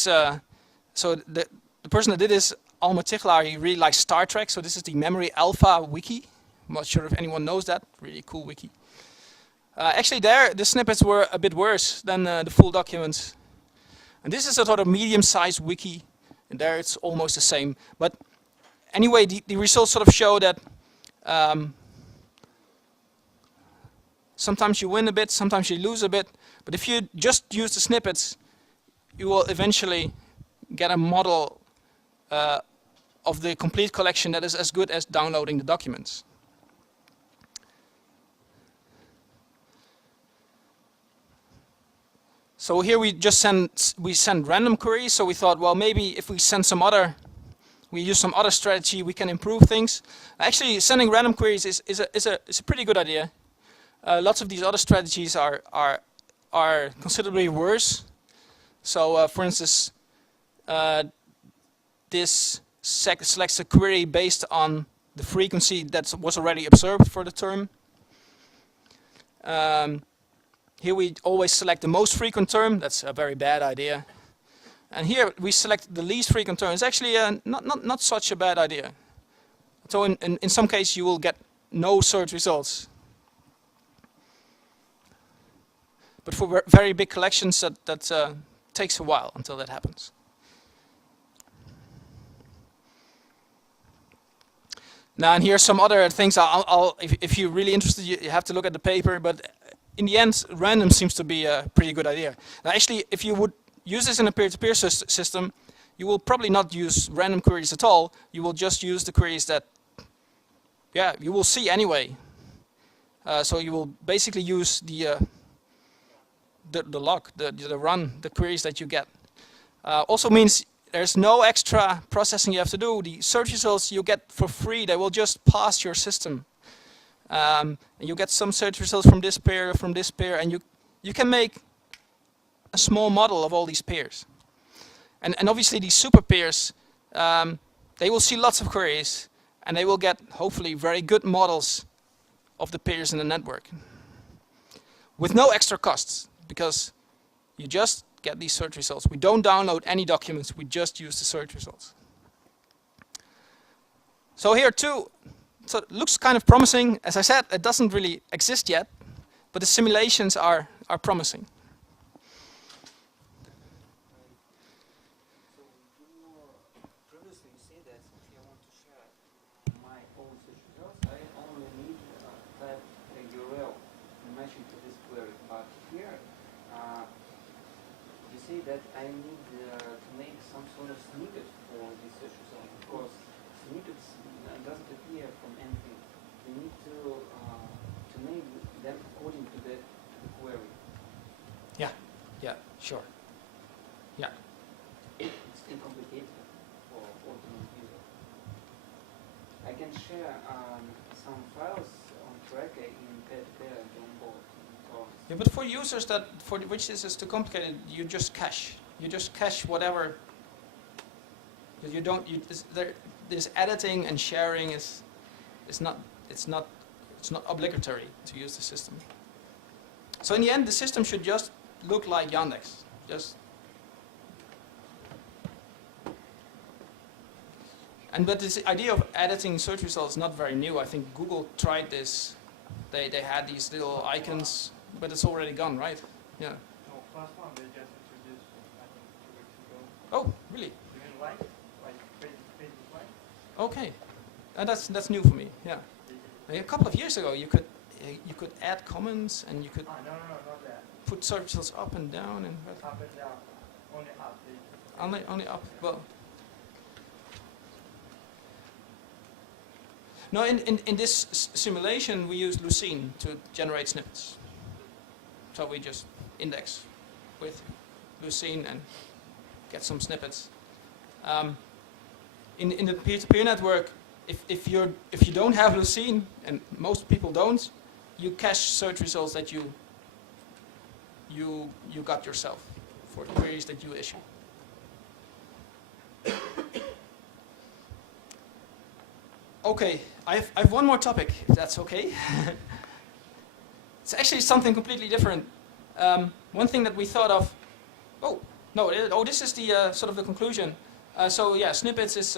so the person that did this, Alma Tichelaar, he really likes Star Trek. So this is the Memory Alpha wiki. I'm not sure if anyone knows that. Really cool wiki. Actually, there the snippets were a bit worse than the full documents. And this is a sort of medium-sized wiki, and there it's almost the same. But anyway, the results sort of show that sometimes you win a bit, sometimes you lose a bit. But if you just use the snippets, you will eventually get a model of the complete collection that is as good as downloading the documents. So here we just send random queries. So we thought, well, maybe if we use some other strategy, we can improve things. Actually, sending random queries is a pretty good idea. Lots of these other strategies are considerably worse. So, for instance, this selects a query based on the frequency that was already observed for the term. Here we always select the most frequent term. That's a very bad idea. And here we select the least frequent term. It's actually not such a bad idea. So in some cases you will get no search results. But for very big collections, that takes a while until that happens. Now, and here's some other things. If you're really interested, you have to look at the paper. But in the end, random seems to be a pretty good idea. Now, actually, if you would use this in a peer-to-peer system, you will probably not use random queries at all. You will just use the queries that, you will see anyway. So you will basically use the log, the run, the queries that you get. Also means there's no extra processing you have to do. The search results you get for free, they will just pass your system. And you get some search results from this pair, and you can make a small model of all these pairs. And obviously these super pairs, they will see lots of queries, and they will get, hopefully, very good models of the pairs in the network. With no extra costs, because you just get these search results. We don't download any documents, we just use the search results. So here too, so it looks kind of promising. As I said, it doesn't really exist yet, but the simulations are promising. Previously you said that if you want to share my own search results, I only need type a URL and match it to this query. But here, you say that I need to make some sort of snippet for this search result, because snippets doesn't appear from anything. You need to make them according to the query. Yeah, sure. Yeah. It's still complicated for ordinary user. I can share some files on Tracker in peer-to-peer and on board. Yeah, but for users for which this is too complicated, you just cache. You just cache whatever. You don't. This editing and sharing is not obligatory to use the system. So in the end, the system should just look like Yandex. But this idea of editing search results is not very new. I think Google tried this. They had these little icons, but it's already gone, right? Yeah. No, class one they just introduced, I think, 2 weeks ago. Oh, really? You mean like Facebook Live? Okay. That's new for me. Yeah. A couple of years ago, you could add comments and you could No, not that. put search results up and down and Up and down, only up. only up. Well. No, in this simulation we use Lucene to generate snippets. So we just index with Lucene and get some snippets. In the peer-to-peer network, if you don't have Lucene, and most people don't, you cache search results that you you got yourself for the queries that you issue. Okay, I have one more topic, if that's okay. It's actually something completely different. One thing that we thought of. This is the sort of the conclusion. So yeah, snippets is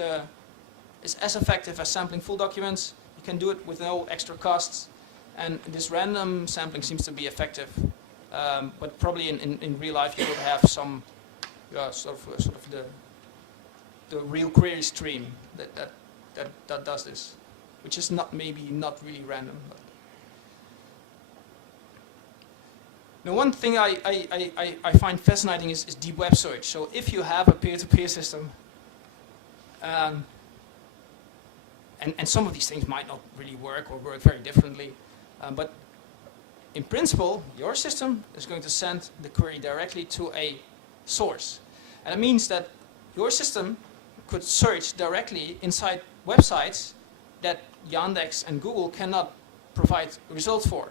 as effective as sampling full documents. You can do it with no extra costs, and this random sampling seems to be effective. But probably in real life you would have some sort of the real query stream that does this, which is not really random. But. Now, one thing I find fascinating is deep web search. So if you have a peer-to-peer system, and some of these things might not really work or work very differently, but in principle, your system is going to send the query directly to a source. And it means that your system could search directly inside websites that Yandex and Google cannot provide results for.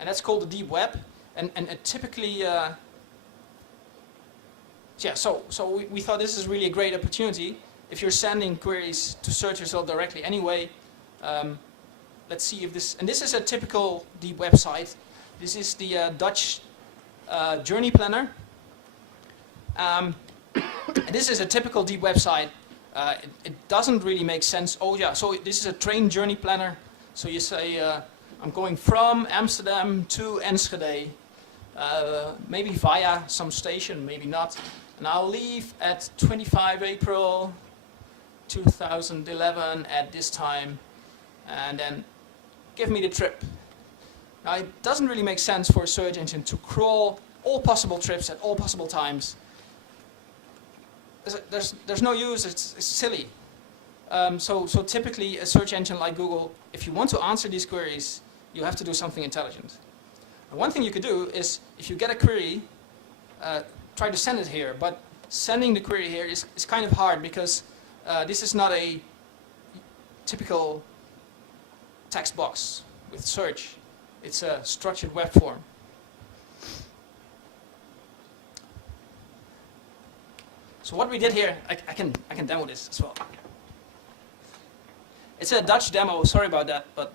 And that's called the deep web. And typically, so we thought this is really a great opportunity. If you're sending queries to search result directly anyway, let's see if this, and this is a typical deep website. This is the Dutch journey planner. This is a typical deep website. It doesn't really make sense. Oh yeah, so this is a train journey planner. So you say, I'm going from Amsterdam to Enschede, maybe via some station, maybe not. And I'll leave at 25 April 2011 at this time, and then give me the trip. Now, it doesn't really make sense for a search engine to crawl all possible trips at all possible times. There's no use, it's silly. So typically a search engine like Google, if you want to answer these queries, you have to do something intelligent. And one thing you could do is, if you get a query, try to send it here. But sending the query here is kind of hard, because this is not a typical text box with search. It's a structured web form. So what we did here, I can demo this as well. It's a Dutch demo, sorry about that, but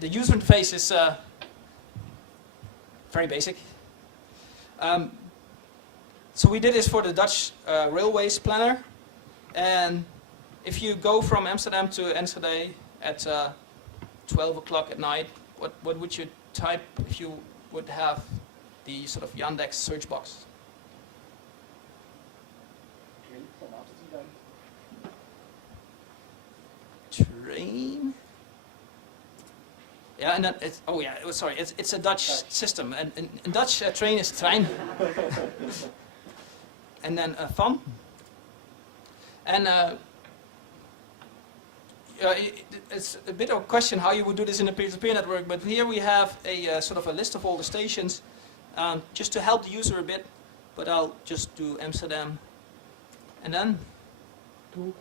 the user interface is very basic. So we did this for the Dutch railways planner, and if you go from Amsterdam to Enschede at 12 o'clock at night, what would you type if you would have the sort of Yandex search box? Train. Yeah, and then it's, oh yeah, sorry, it's a Dutch system, and in Dutch train is trein. And then van. And it's a bit of a question how you would do this in a peer-to-peer network, but here we have a sort of a list of all the stations, just to help the user a bit, but I'll just do Amsterdam. And then? Toe.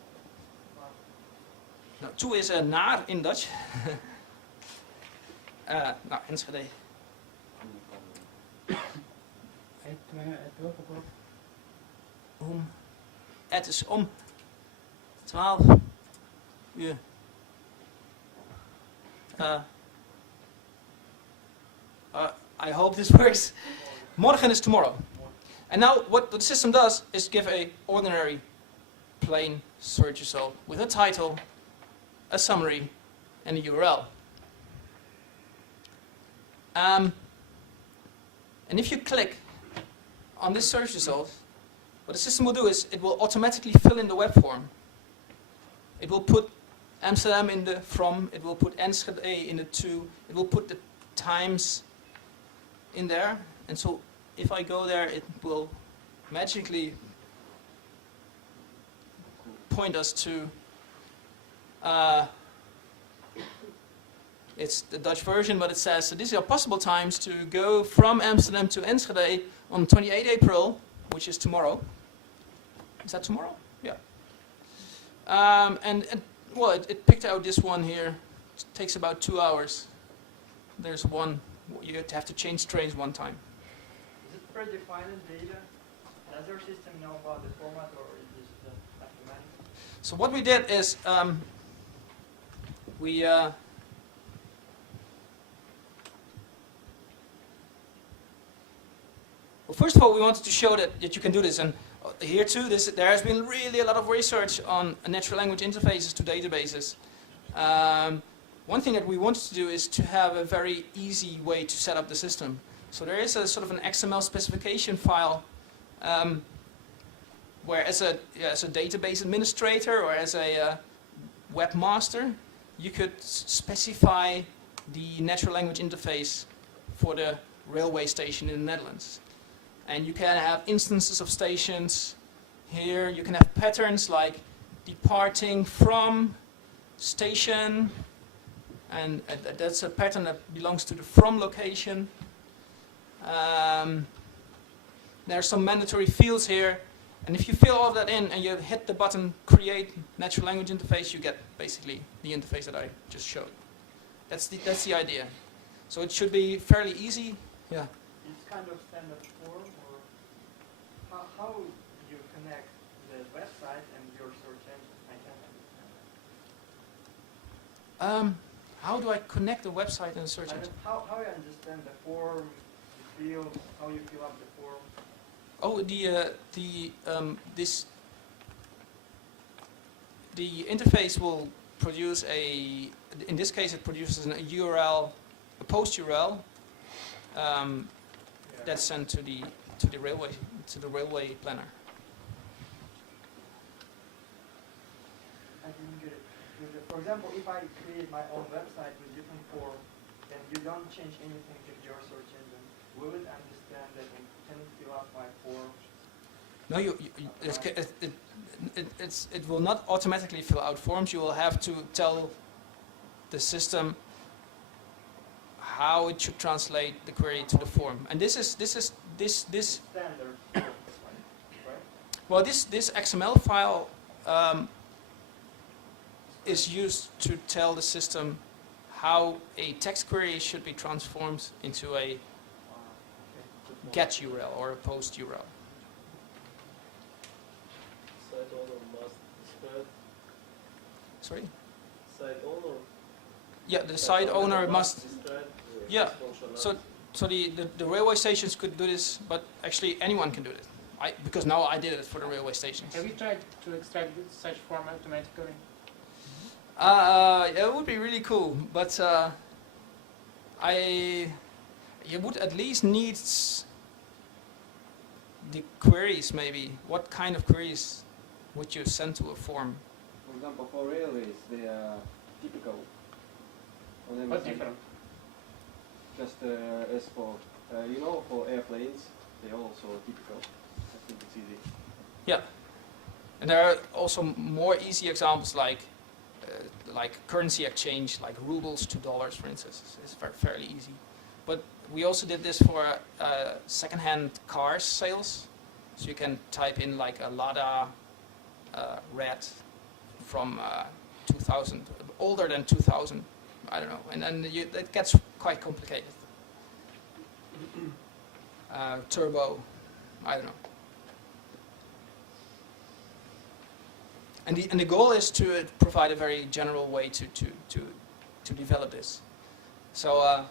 No, toe is naar in Dutch. Nou, Enschede. At welke klok? Het is om 12 uur. I hope this works. Morgen is tomorrow. And now what the system does is give a ordinary plain search result with a title, a summary, and a URL. And if you click on this search result, what the system will do is it will automatically fill in the web form. It will put Amsterdam in the from, it will put Enschede in the to, it will put the times in there. And so if I go there, it will magically point us to, it's the Dutch version, but it says, so these are possible times to go from Amsterdam to Enschede on 28 April, which is tomorrow. Is that tomorrow? Yeah. Well, it picked out this one here. It takes about 2 hours. There's one you have to change trains one time. Is it predefined data? Does your system know about the format, or is this just automatic? So what we did is we well, first of all, we wanted to show that you can do this, and here too, there has been really a lot of research on natural language interfaces to databases. One thing that we wanted to do is to have a very easy way to set up the system. So there is a sort of an XML specification file where as a database administrator or as a webmaster, you could specify the natural language interface for the railway station in the Netherlands. And you can have instances of stations. Here you can have patterns like departing from station, and that's a pattern that belongs to the from location. There are some mandatory fields here, and if you fill all of that in and you hit the button create natural language interface, you get basically the interface that I just showed. That's the idea. So it should be fairly easy. Yeah. It's kind of standard form, or how you connect the website and your search engine? I can't understand that. How do I connect the website and the search engine? How you understand the form, the field, how you fill up the form? Oh, the interface will produce in this case it produces a URL, a post URL that's sent to the railway planner. I didn't get it. For example, if I create my own website with different forms, and you don't change anything with your search engine, will it understand that and can it fill up my form? No, it will not automatically fill out forms. You will have to tell the system how it should translate the query to the form. And this Standard, right? well, this XML file is used to tell the system how a text query should be transformed into a get URL or a post URL. Site owner must spread. Sorry? Site owner. Yeah, the site owner must. Describe the Yeah. functionality. So the railway stations could do this, but actually anyone can do it. Because now I did it for the railway stations. Have you tried to extract such form automatically? It would be really cool, but you would at least need the queries maybe. What kind of queries would you send to a form? For example, for railways, they are typical. What different? Just as for, for airplanes, they are also typical. I think it's easy. Yeah, and there are also more easy examples like currency exchange, like rubles to dollars, for instance. It's fairly easy. But we also did this for second-hand car sales. So you can type in like a Lada red from 2000, older than 2000, I don't know, and then it gets quite complicated. Turbo, I don't know. And the goal is to provide a very general way to develop this. So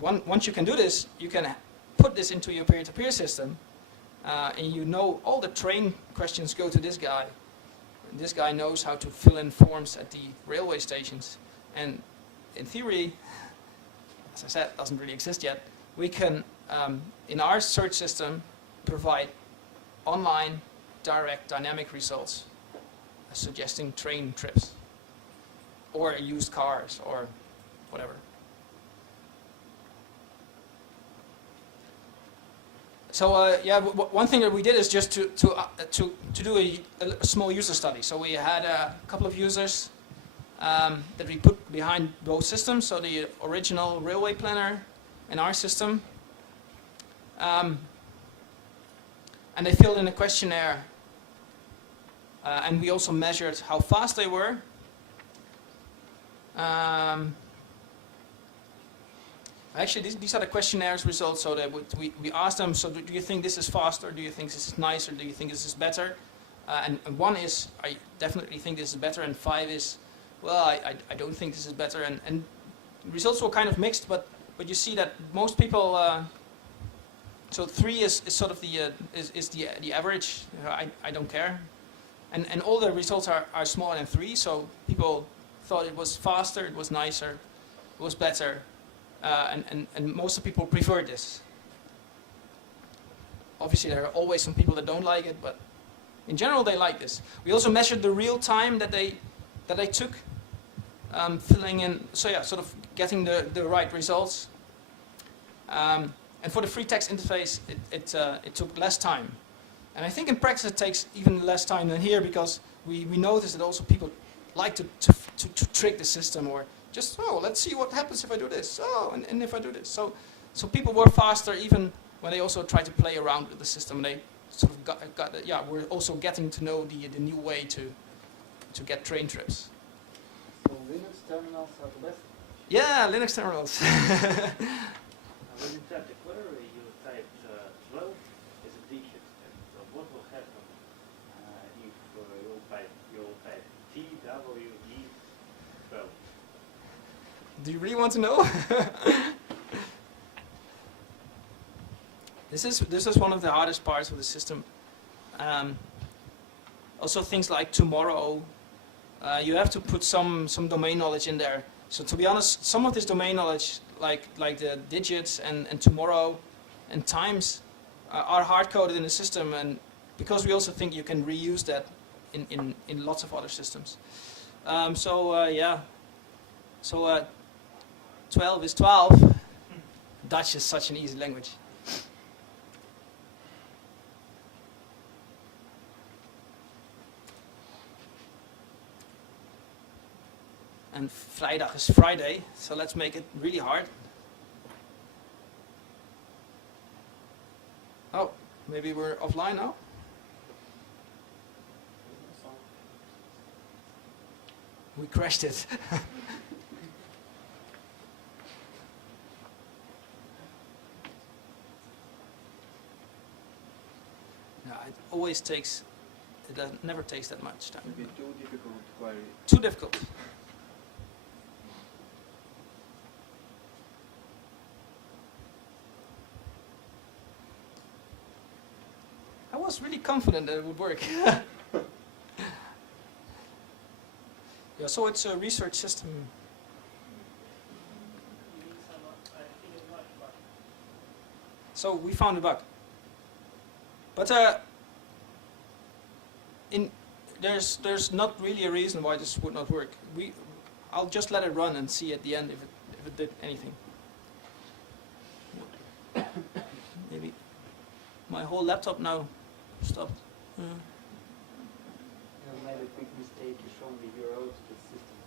once you can do this, you can put this into your peer-to-peer system, and you know all the train questions go to this guy. And this guy knows how to fill in forms at the railway stations. And in theory, as I said, it doesn't really exist yet. We can, in our search system, provide online, direct, dynamic results suggesting train trips or used cars or whatever. So yeah, one thing that we did is just to do a small user study. So we had a couple of users that we put behind both systems, so the original railway planner and our system. And they filled in a questionnaire, and we also measured how fast they were. Actually, these are the questionnaires results. So that we asked them. So do you think this is faster? Do you think this is nicer? Do you think this is better? And 1 is I definitely think this is better, and 5 is well I don't think this is better. And results were kind of mixed, but you see that most people. So 3 is sort of the average. I don't care, and all the results are smaller than 3. So people thought it was faster, it was nicer, it was better, and most of people prefer this. Obviously, there are always some people that don't like it, but in general, they like this. We also measured the real time that they took filling in. So yeah, sort of getting the right results. And for the free text interface, it took less time. And I think in practice it takes even less time than here, because we noticed that also people like to trick the system, or just, oh, let's see what happens if I do this. Oh, and if I do this. So people were faster even when they also tried to play around with the system. They sort of we're also getting to know the new way to get train trips. So Linux terminals are the best. Yeah, Linux terminals. When you type the query, you type 12 as a digit. And what will happen if you'll type TWE 12? Do you really want to know? This is one of the hardest parts of the system. Also things like tomorrow, you have to put some domain knowledge in there. So to be honest, some of this domain knowledge, like the digits and tomorrow and times, are hard coded in the system, and because we also think you can reuse that in lots of other systems. Yeah. So 12 is 12. Dutch is such an easy language. And Vrijdag is Friday, so let's make it really hard. Oh, maybe we're offline now? We crashed it. No, it always takes, never takes that much time. Maybe too difficult query. Too difficult. I was really confident that it would work. Yeah, so it's a research system. So we found a bug. But there's not really a reason why this would not work. I'll just let it run and see at the end if it did anything. Maybe my whole laptop now stopped. You made a quick mistake. You showed the URL to the system.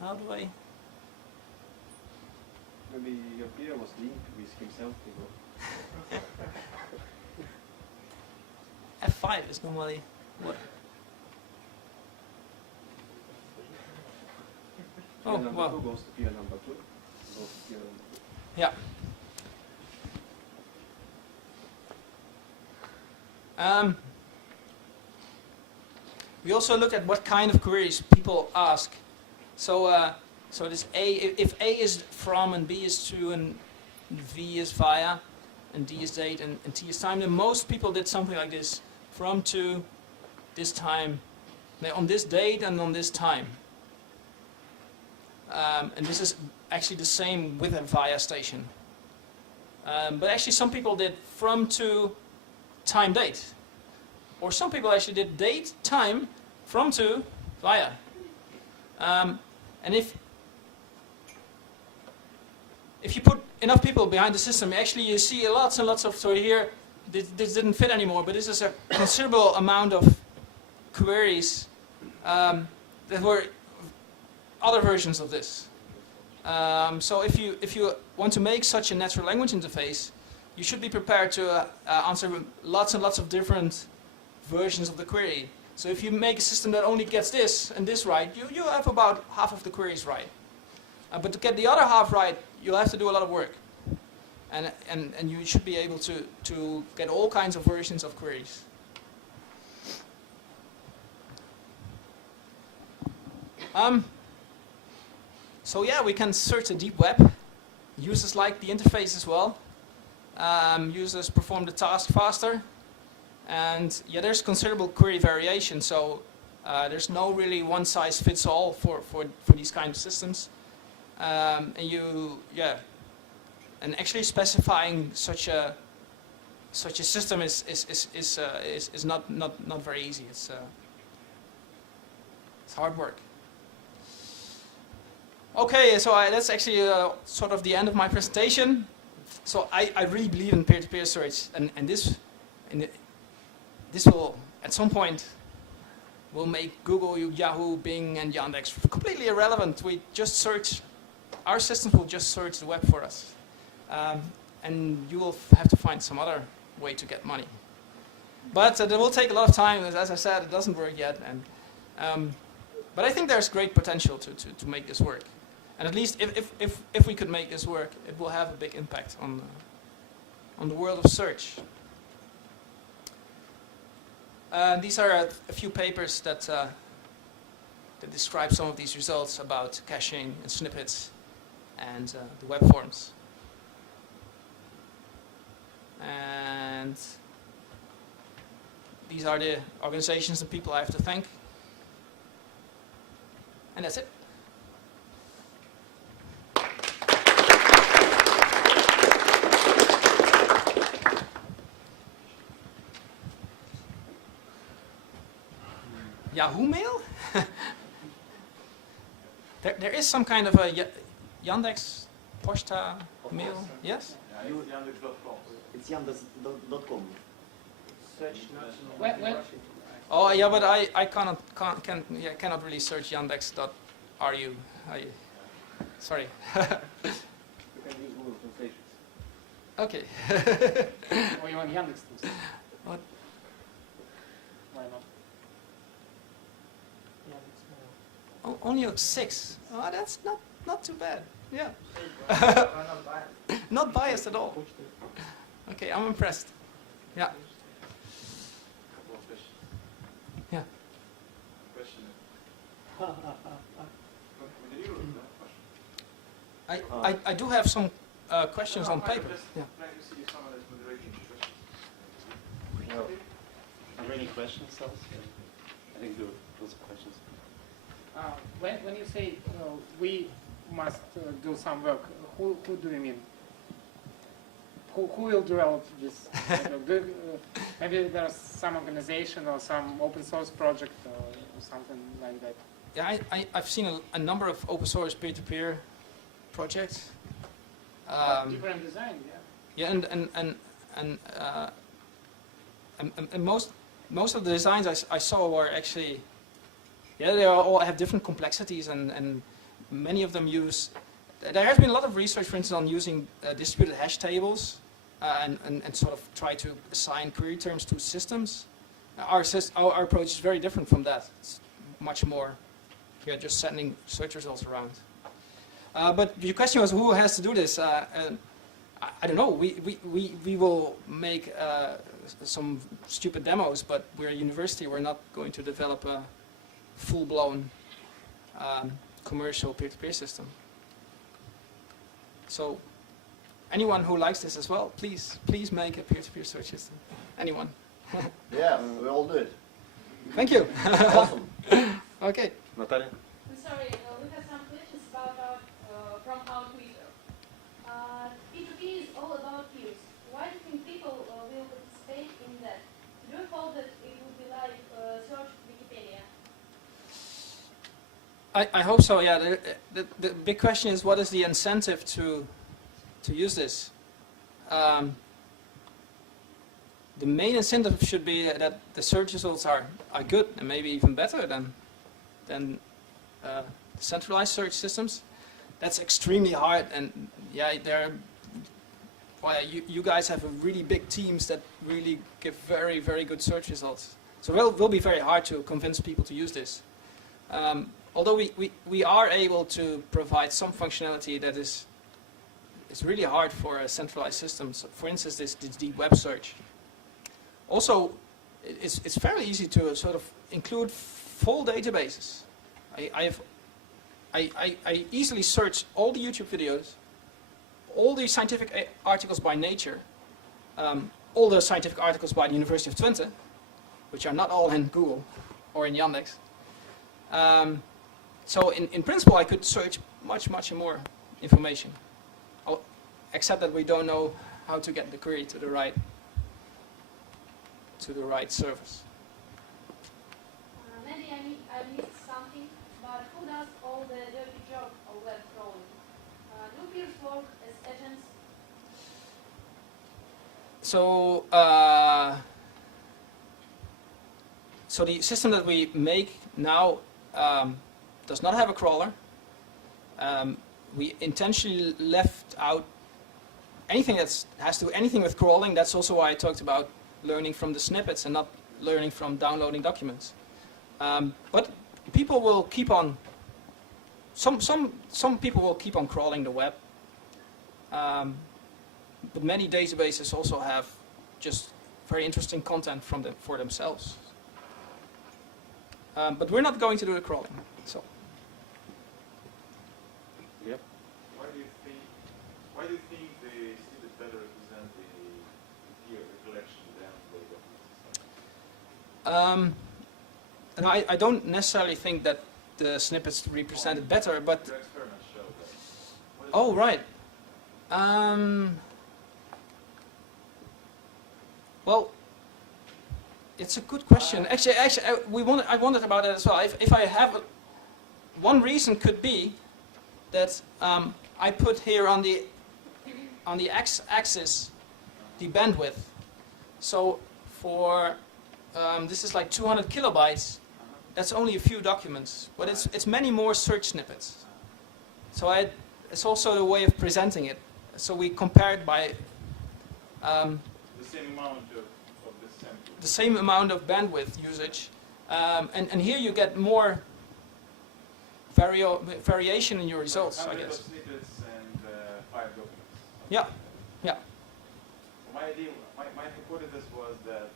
How do I? Maybe your peer was linked with himself before. F5 is normally what? Peer Oh, number wow. 2 goes to peer number 2. Goes to peer number 2. Yeah. We also look at what kind of queries people ask. So this A, if A is from and B is to and V is via and D is date and T is time, then most people did something like this: from to this time, on this date and on this time. And this is actually the same with a via station. But actually some people did from to time date. Or some people actually did date, time, from to, via. And if you put enough people behind the system, actually you see lots and lots of, so here, this didn't fit anymore, but this is a considerable amount of queries that were other versions of this. So if you want to make such a natural language interface, you should be prepared to answer lots and lots of different versions of the query. So if you make a system that only gets this and this right, you have about half of the queries right. But to get the other half right, you'll have to do a lot of work. And you should be able to get all kinds of versions of queries. So yeah, we can search the deep web. Users like the interface as well. Users perform the task faster. And yeah, there's considerable query variation, so there's no really one size fits all for these kind of systems. And actually specifying such a system is not very easy. It's hard work. Okay, so that's actually sort of the end of my presentation. So I really believe in peer-to-peer search, and this will at some point will make Google, Yahoo, Bing, and Yandex completely irrelevant. We just search. Our systems will just search the web for us. And you will have to find some other way to get money. But that will take a lot of time. As I said, it doesn't work yet. But I think there's great potential to make this work. And at least if we could make this work, it will have a big impact on the world of search. These are a few papers that describe some of these results about caching and snippets and the web forms. And these are the organizations and people I have to thank. And that's it. Yahoo Mail? there is some kind of a Yandex Posta Mail, yes? It's Yandex.com. Search not Oh yeah, but I cannot really search Yandex.ru. Sorry. You can use Google translations. Okay. Or you want Yandex too? What? Why not? Yandex Mail. Oh, only 6. Oh, that's not too bad. Yeah. Not biased. Not biased at all. Okay, I'm impressed. Yeah. Couple of questions. Yeah. Question. I do have some questions on paper. Yeah. Like to see someone that's moderating the question. No. Are there any questions, else? I think there were lots of questions. When you say we must do some work, who do you mean? Who will develop this? Maybe there's some organization or some open source project or something like that. Yeah, I've seen a number of open source peer-to-peer projects. Different design, yeah. Yeah, and most of the designs I saw were actually, yeah, they all have different complexities, and many of them use. There has been a lot of research, for instance, on using distributed hash tables and sort of try to assign query terms to systems. Our approach is very different from that. It's much more, yeah, just sending search results around. But your question was who has to do this? I don't know. We will make some stupid demos, but we're a university. We're not going to develop a full-blown commercial peer-to-peer system. So anyone who likes this as well, please make a peer-to-peer search system. Anyone? Yeah, we all do it. Thank you. Awesome. Okay. Natalia? I'm sorry, we have some questions about from our Twitter. P2P is all about peers. Why do you think people will participate in that? Do you hope that it will be like search Wikipedia? I hope so. Yeah. The big question is, what is the incentive to use this? The main incentive should be that the search results are good and maybe even better than centralized search systems. That's extremely hard, and yeah, you guys have a really big teams that really give very good search results. So it will be very hard to convince people to use this. although we are able to provide some functionality that is really hard for a centralized system. So for instance, this deep web search. Also, it's fairly easy to sort of include full databases. I easily search all the YouTube videos, all the scientific articles by Nature, all the scientific articles by the University of Twente, which are not all in Google or in Yandex. So in principle, I could search much more information, except that we don't know how to get the query to the right service. Maybe I missed something, but who does all the dirty job of web crawling? Do peers work as agents? So, so the system that we make now does not have a crawler. We intentionally left out anything that has to do anything with crawling. That's also why I talked about learning from the snippets and not learning from downloading documents. But people will keep on. Some people will keep on crawling the web. But many databases also have just very interesting content for themselves. But we're not going to do the crawling. So. Yep. Why do you think the snippet better represent the peer recollection than the documents? And I don't necessarily think that the snippets represent it better, but. Your experiments show that. Oh right. Well, it's a good question. Actually, I wondered about that as well. If I have one reason could be that I put here on the x-axis the bandwidth. So for this is like 200 kilobytes. That's only a few documents, but it's many more search snippets. So it's also a way of presenting it. So we compared by the same amount of the sample. the same amount of bandwidth usage, and here you get more variation in your results, I 100 guess. of snippets and 5 documents. Yeah, yeah. So my idea, my hypothesis was that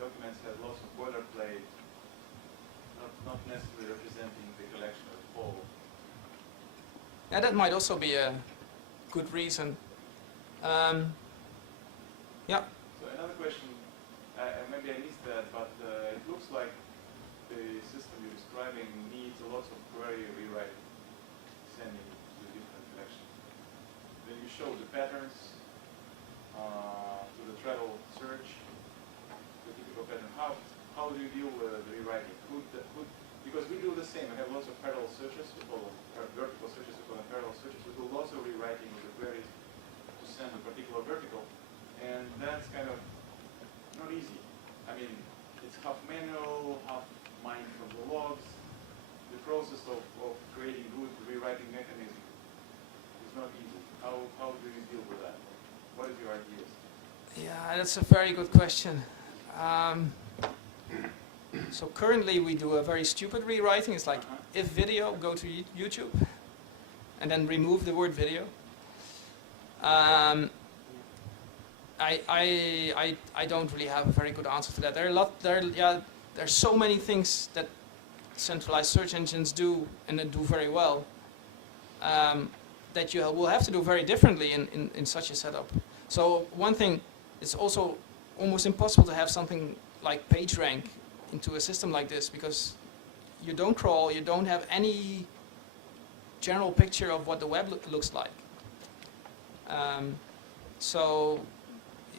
documents have lots of boilerplate, not necessarily representing the collection as a whole. Yeah, that might also be a good reason. Yeah. So another question, maybe I missed that, but it looks like the system you're describing needs a lot of query rewriting, sending to different collections. Then you show the patterns to the travel search, the typical pattern. How do you deal with the rewriting? Because we do the same. We have lots of parallel searches, we call them vertical searches, we call them parallel searches. We do lots of rewriting of the queries to send a particular vertical. And that's kind of not easy. I mean, it's half manual, half mined from the logs. The process of creating good rewriting mechanism is not easy. How do you deal with that? What is your ideas? Yeah, that's a very good question. So currently we do a very stupid rewriting. It's like if video, go to YouTube, and then remove the word video. I don't really have a very good answer for that. There's so many things that centralized search engines do and then do very well that you will have to do very differently in such a setup. So one thing, it's also almost impossible to have something like PageRank into a system like this because you don't crawl, you don't have any general picture of what the web looks like. So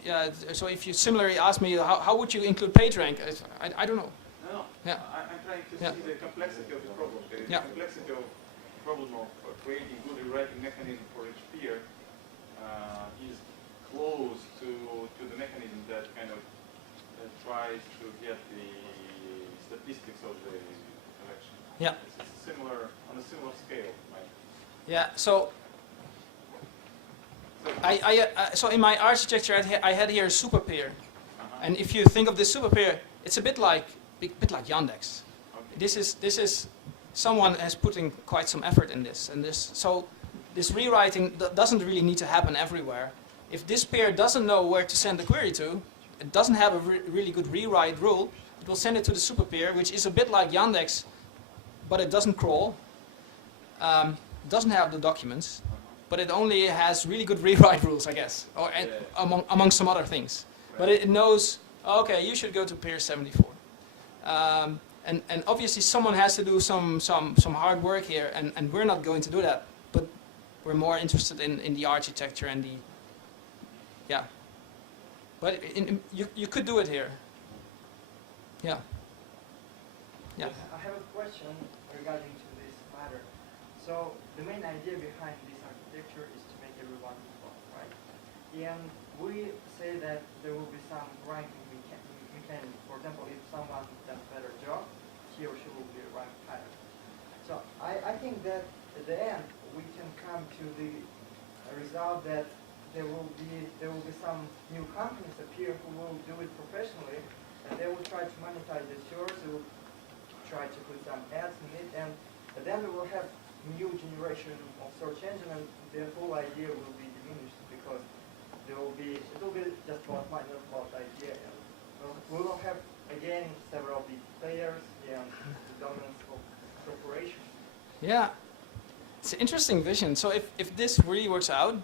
yeah, so if you similarly ask me how would you include PageRank, I don't know. No, yeah. I'm trying to yeah. see the complexity of the problem. The yeah. complexity of the problem of creating good rewriting mechanism for each peer is close to the mechanism that kind of tries to get the statistics of the collection. Yeah. It's similar on a similar scale, right? Yeah. So so in my architecture, I had here a super peer, and if you think of this super peer, it's a bit like Yandex. Okay. This is someone has put in quite some effort in this, so this rewriting doesn't really need to happen everywhere. If this peer doesn't know where to send the query to, it doesn't have a really good rewrite rule, it will send it to the super peer, which is a bit like Yandex, but it doesn't crawl, doesn't have the documents, but it only has really good rewrite rules, I guess, or among some other things. Right. But it knows, okay, you should go to peer 74. And obviously someone has to do some hard work here, and we're not going to do that, but we're more interested in the architecture and the, yeah. But you could do it here. Yeah. Yeah. I have a question regarding to this matter. So the main idea behind this architecture is to make everyone equal, right? And we say that there will be some ranking mechanism. For example, if someone does a better job, he or she will be ranked higher. So I think that at the end we can come to the result that there will be some new companies appear who will do it professionally, and they will try to monetize the source. They will try to put some ads in it, and then we will have new generation of search engine, and the whole idea will be diminished because it will be just about money, not about idea. And we will have again several big players and the dominance of corporations. Yeah, it's an interesting vision. So if this really works out,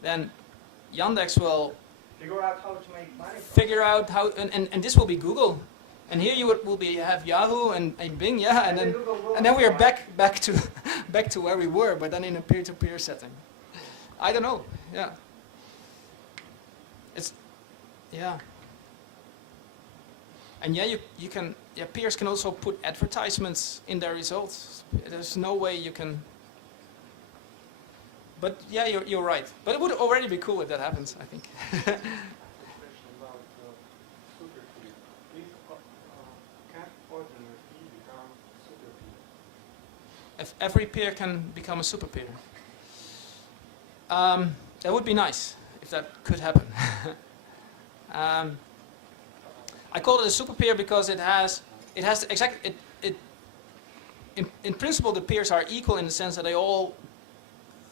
then Yandex will figure out how to make money. Figure out how, and this will be Google, and here you will have Yahoo and Bing, yeah, and then we are back to back to where we were, but then in a peer-to-peer setting. I don't know. Yeah. It's, yeah. And yeah, you can, yeah, peers can also put advertisements in their results. There's no way you can. But yeah, you're right. But it would already be cool if that happens, I think. If every peer can become a super peer. That would be nice if that could happen. I call it a super peer because it has exactly in principle the peers are equal in the sense that they all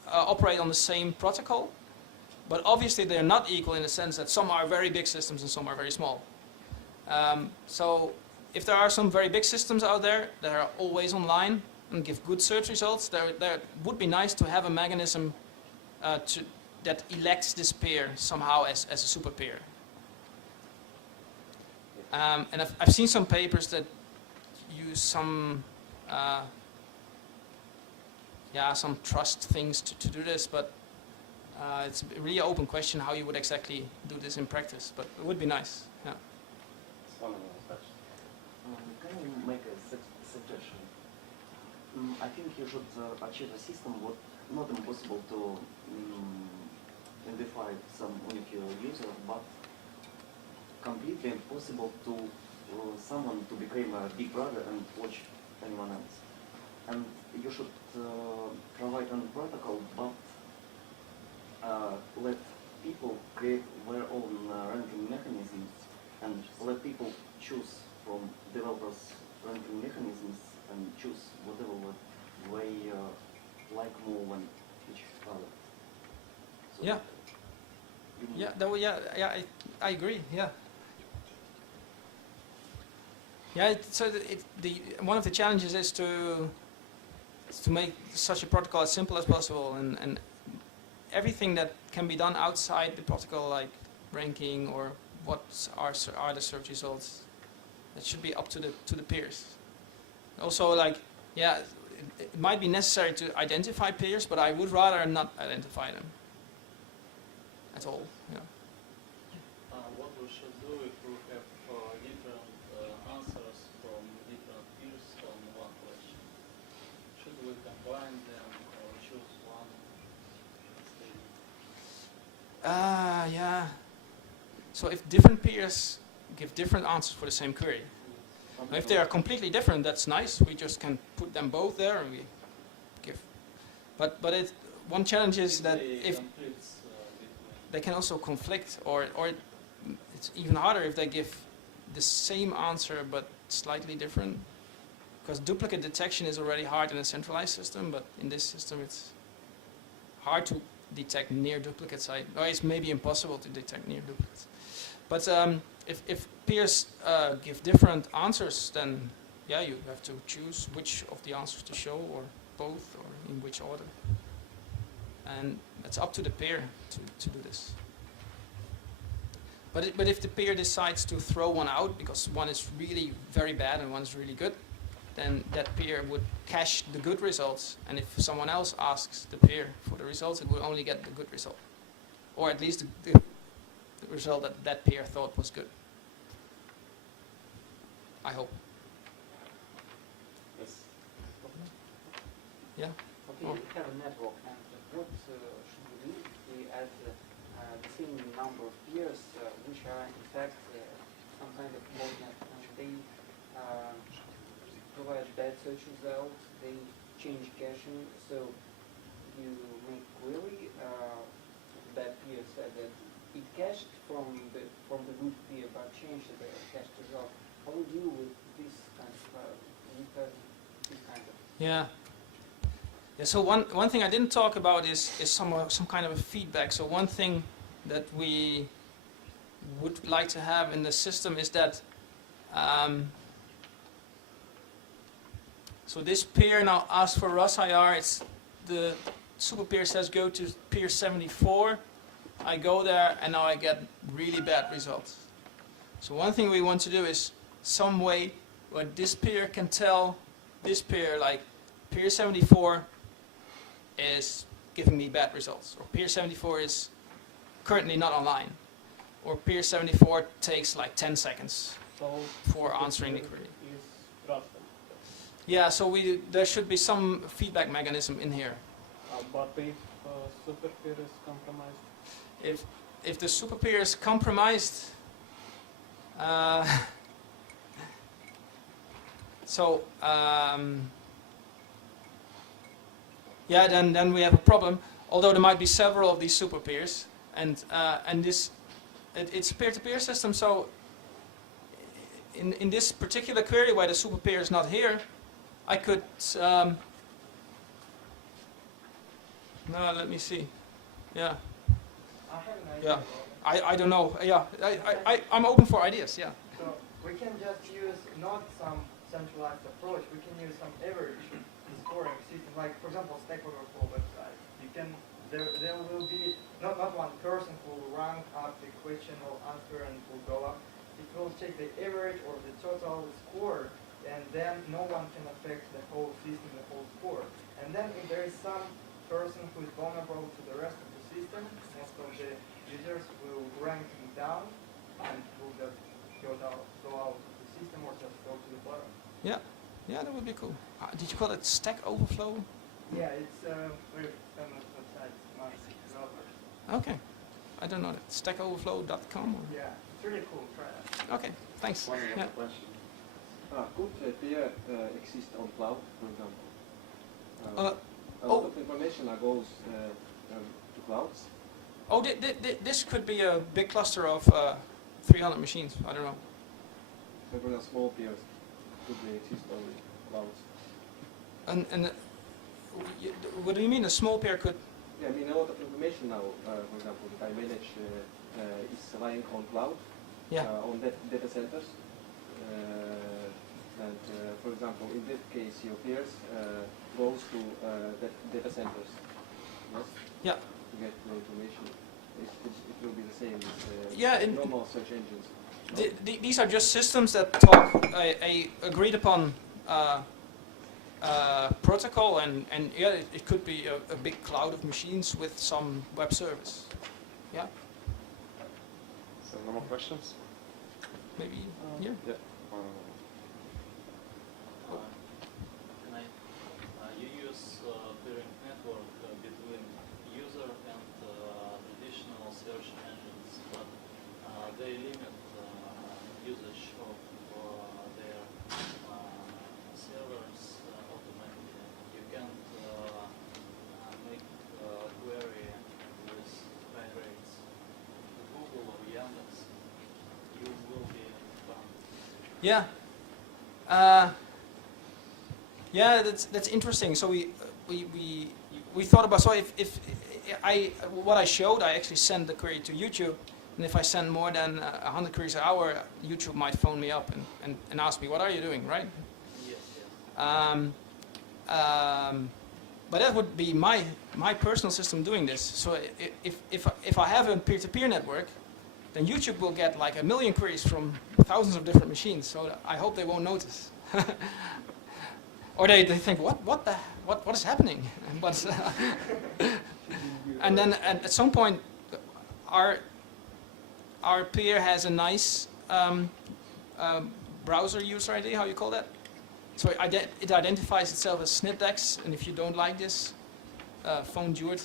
operate on the same protocol, but obviously they're not equal in the sense that some are very big systems and some are very small. So if there are some very big systems out there that are always online and give good search results, there would be nice to have a mechanism that elects this peer somehow as a super peer. And I've seen some papers that use some trust things to do this, but it's a really open question how you would exactly do this in practice, but it would be nice. Yeah. Can you make a suggestion? I think you should achieve a system what not impossible to identify some unique user, but completely impossible to someone to become a big brother and watch anyone else. And you should provide a protocol, but let people create their own ranking mechanisms and let people choose from developers' ranking mechanisms and choose whatever they like more than each other. So yeah. I agree. Yeah. Yeah. One of the challenges is to make such a protocol as simple as possible, and everything that can be done outside the protocol, like ranking or what are the search results, that should be up to the peers. Also, like, yeah, it might be necessary to identify peers, but I would rather not identify them at all. Yeah. What we should do if we have different answers from different peers on one question? Should we combine them or choose one instead? Yeah. So if different peers give different answers for the same query, now, if they are completely different, that's nice. We just can put them both there and we give. But one challenge is that if they can also conflict, or it's even harder if they give the same answer but slightly different. because duplicate detection is already hard in a centralized system, but in this system it's hard to detect near duplicates. Or it's maybe impossible to detect near duplicates. But if peers give different answers, then yeah, you have to choose which of the answers to show, or both, or in which order. And it's up to the peer to do this. But if the peer decides to throw one out because one is really very bad and one is really good, then that peer would cache the good results. And if someone else asks the peer for the results, it will only get the good result. Or at least the result that that peer thought was good. I hope. Yes. Yeah? Okay, we have a network, and what should we do if we add the same number of peers, which are in fact some kind of botnet, and they provide bad search results, they change caching, so you make query, bad peer said that it cached from the good peer but changed the cached result. How do you deal with this kind of Yeah. Yeah. So one thing I didn't talk about is some kind of a feedback. So one thing that we would like to have in the system is that so this peer now asks for Rus IR. It's the super peer says go to peer 74. I go there and now I get really bad results. So one thing we want to do is some way where this peer can tell this peer, like peer 74 is giving me bad results, or peer 74 is currently not online, or peer 74 takes like 10 seconds for answering the query. Yeah, so there should be some feedback mechanism in here. But if super peer is compromised? If the super peer is compromised, yeah, then we have a problem. Although there might be several of these super peers, and this it's a peer-to-peer system. So in this particular query where the super peer is not here, I could no, let me see. Yeah. I have an idea. Yeah. I don't know. Yeah. I'm open for ideas. Yeah. So we can just use not some centralized approach. We can use some average scoring system, like for example Stack Overflow website. You can there will be not one person who will rank up the question or answer and will go up. It will check the average or the total score, and then no one can affect the whole system, the whole score. And then if there is some person who is vulnerable to the rest of the system, most of the users will rank him down and will just go out of the system or just go to the bottom. Yeah. Yeah, that would be cool. Did you call it Stack Overflow? Yeah, it's a very famous website among developers. Okay. I don't know that. StackOverflow.com? Or? Yeah, it's really cool. Try that. Okay, thanks. One Yeah. question. Could peer exist on cloud, for example? A lot of information goes to clouds. Oh, this could be a big cluster of 300 machines. I don't know. So for the small peers, could they exist on clouds? And what do you mean? A small peer could? Yeah, I mean a lot of information now. For example, that I manage is lying on cloud, on data centers. And for example, in that case, your peers goes to data centers. Yes. Yeah. To get the information. It will be the same Yeah, as normal search engines. These are just systems that talk a agreed upon protocol, and yeah, it could be a big cloud of machines with some web service. Yeah. So no more questions? Maybe here. Yeah. You use peering network between user and traditional search engines, but they limit usage of their servers automatically. You can't make query with high rates to Google or Yandex. You will be banned. Yeah. Yeah, that's interesting. So we thought about, so if what I showed, I actually send the query to YouTube, and if I send more than 100 queries an hour, YouTube might phone me up and ask me, what are you doing, right? Yes. But that would be my personal system doing this. So if I have a peer-to-peer network, then YouTube will get like 1 million queries from thousands of different machines. So I hope they won't notice. Or they think, what is happening? But and then at some point, our peer has a nice browser user ID. How you call that? So it identifies itself as Snipdex, and if you don't like this, phone Djoerd.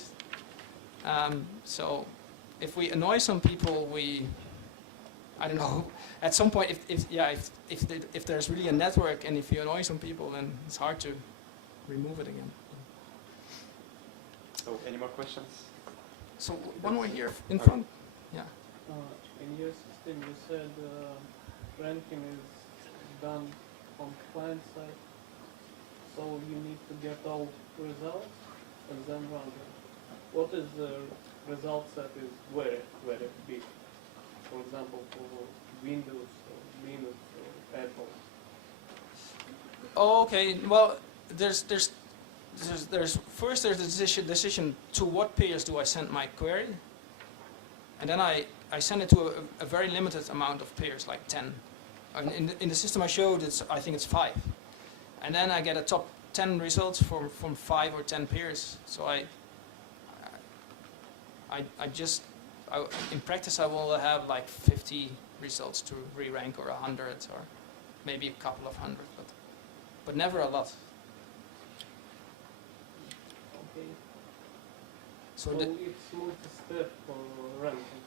So if we annoy some people, I don't know. At some point, if there's really a network, and if you annoy some people, then it's hard to remove it again. So, any more questions? So one more here in front. Yeah. In your system, you said ranking is done on client side, so you need to get all results and then run them. What is the result set is very, very big? For example, for Windows or Linux or Apple. Okay. Well, there's first there's the decision to what peers do I send my query, and then I send it to a very limited amount of peers, like 10. In the system I showed, I think it's 5, and then I get a top 10 results from 5 or 10 peers. So in practice I will have like 50 results to re-rank, or 100, or maybe a couple of 100, but never a lot. Okay. So it's multi-step ranking.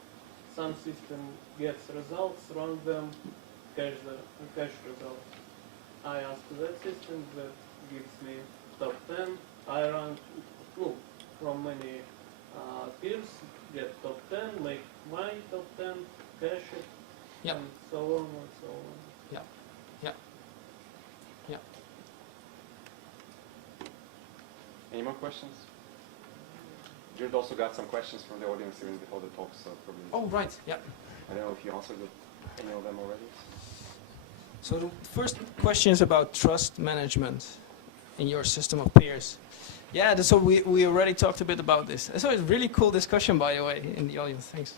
Some system gets results, run them, cache results. I ask that system that gives me top 10. I run from many peers, get top 10, make my top 10, cache it, Yep. and so on and so on. Yeah. Any more questions? Djoerd also got some questions from the audience even before the talk, so probably. Oh, right. Yeah. I don't know if you answered any of them already. So the first question is about trust management in your system of peers. Yeah, so we already talked a bit about this. So it's a really cool discussion, by the way, in the audience. Thanks.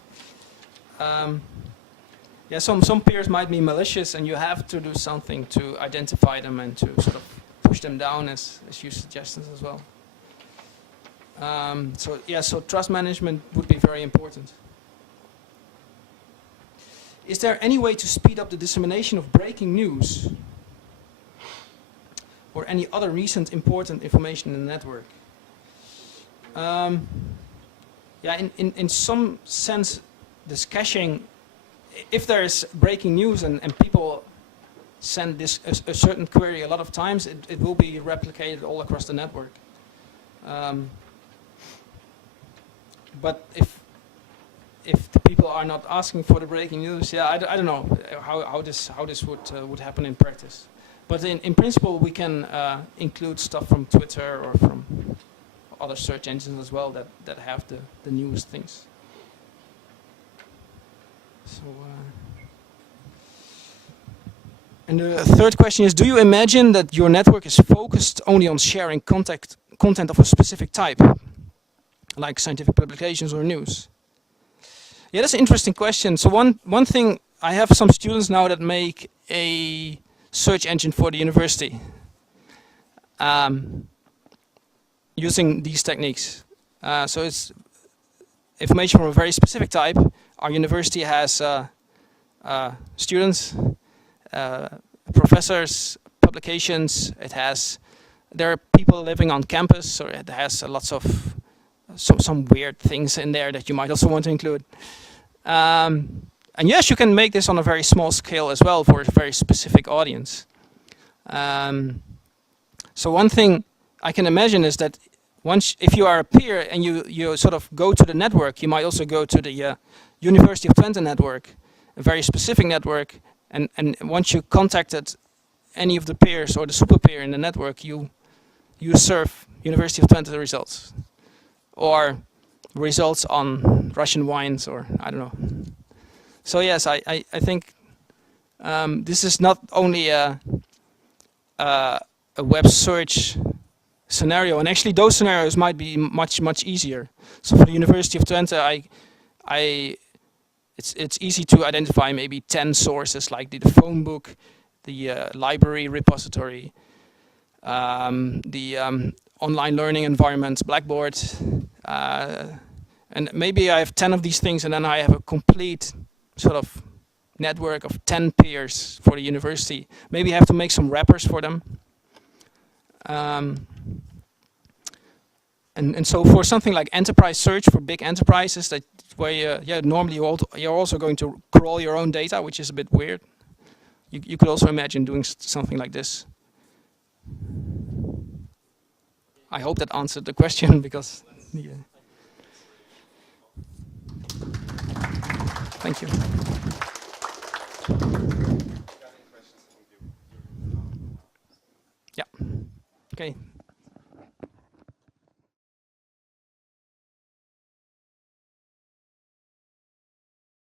Yeah, some peers might be malicious, and you have to do something to identify them and to sort of push them down, as you suggested as well. So trust management would be very important. Is there any way to speed up the dissemination of breaking news or any other recent important information in the network? Yeah, in some sense, this caching, if there is breaking news and people send a certain query a lot of times, it will be replicated all across the network. But if the people are not asking for the breaking news, yeah, I don't know how this would happen in practice. But in principle, we can include stuff from Twitter or from other search engines as well that have the newest things. So, and the third question is: do you imagine that your network is focused only on sharing content of a specific type, like scientific publications or news? Yeah, that's an interesting question. So one thing, I have some students now that make a search engine for the university using these techniques. So it's information from a very specific type. Our university has students, professors, publications. There are people living on campus, so it has lots of some weird things in there that you might also want to include. And yes, you can make this on a very small scale as well for a very specific audience. So one thing I can imagine is that if you are a peer and you sort of go to the network, you might also go to the University of Twente network, a very specific network, and once you contacted any of the peers or the super peer in the network, you you surf University of Twente results, or results on Russian wines, or I don't know. So yes, I think this is not only a web search scenario, and actually those scenarios might be much easier. So for the University of Twente, it's easy to identify maybe 10 sources, like the phone book, the library repository, the online learning environment, Blackboard, and maybe I have 10 of these things, and then I have a complete sort of network of 10 peers for the university. Maybe I have to make some wrappers for them. And so for something like enterprise search for big enterprises, that where normally you're also going to crawl your own data, which is a bit weird. You could also imagine doing something like this. I hope that answered the question, because yeah. Thank you. Yeah. Okay.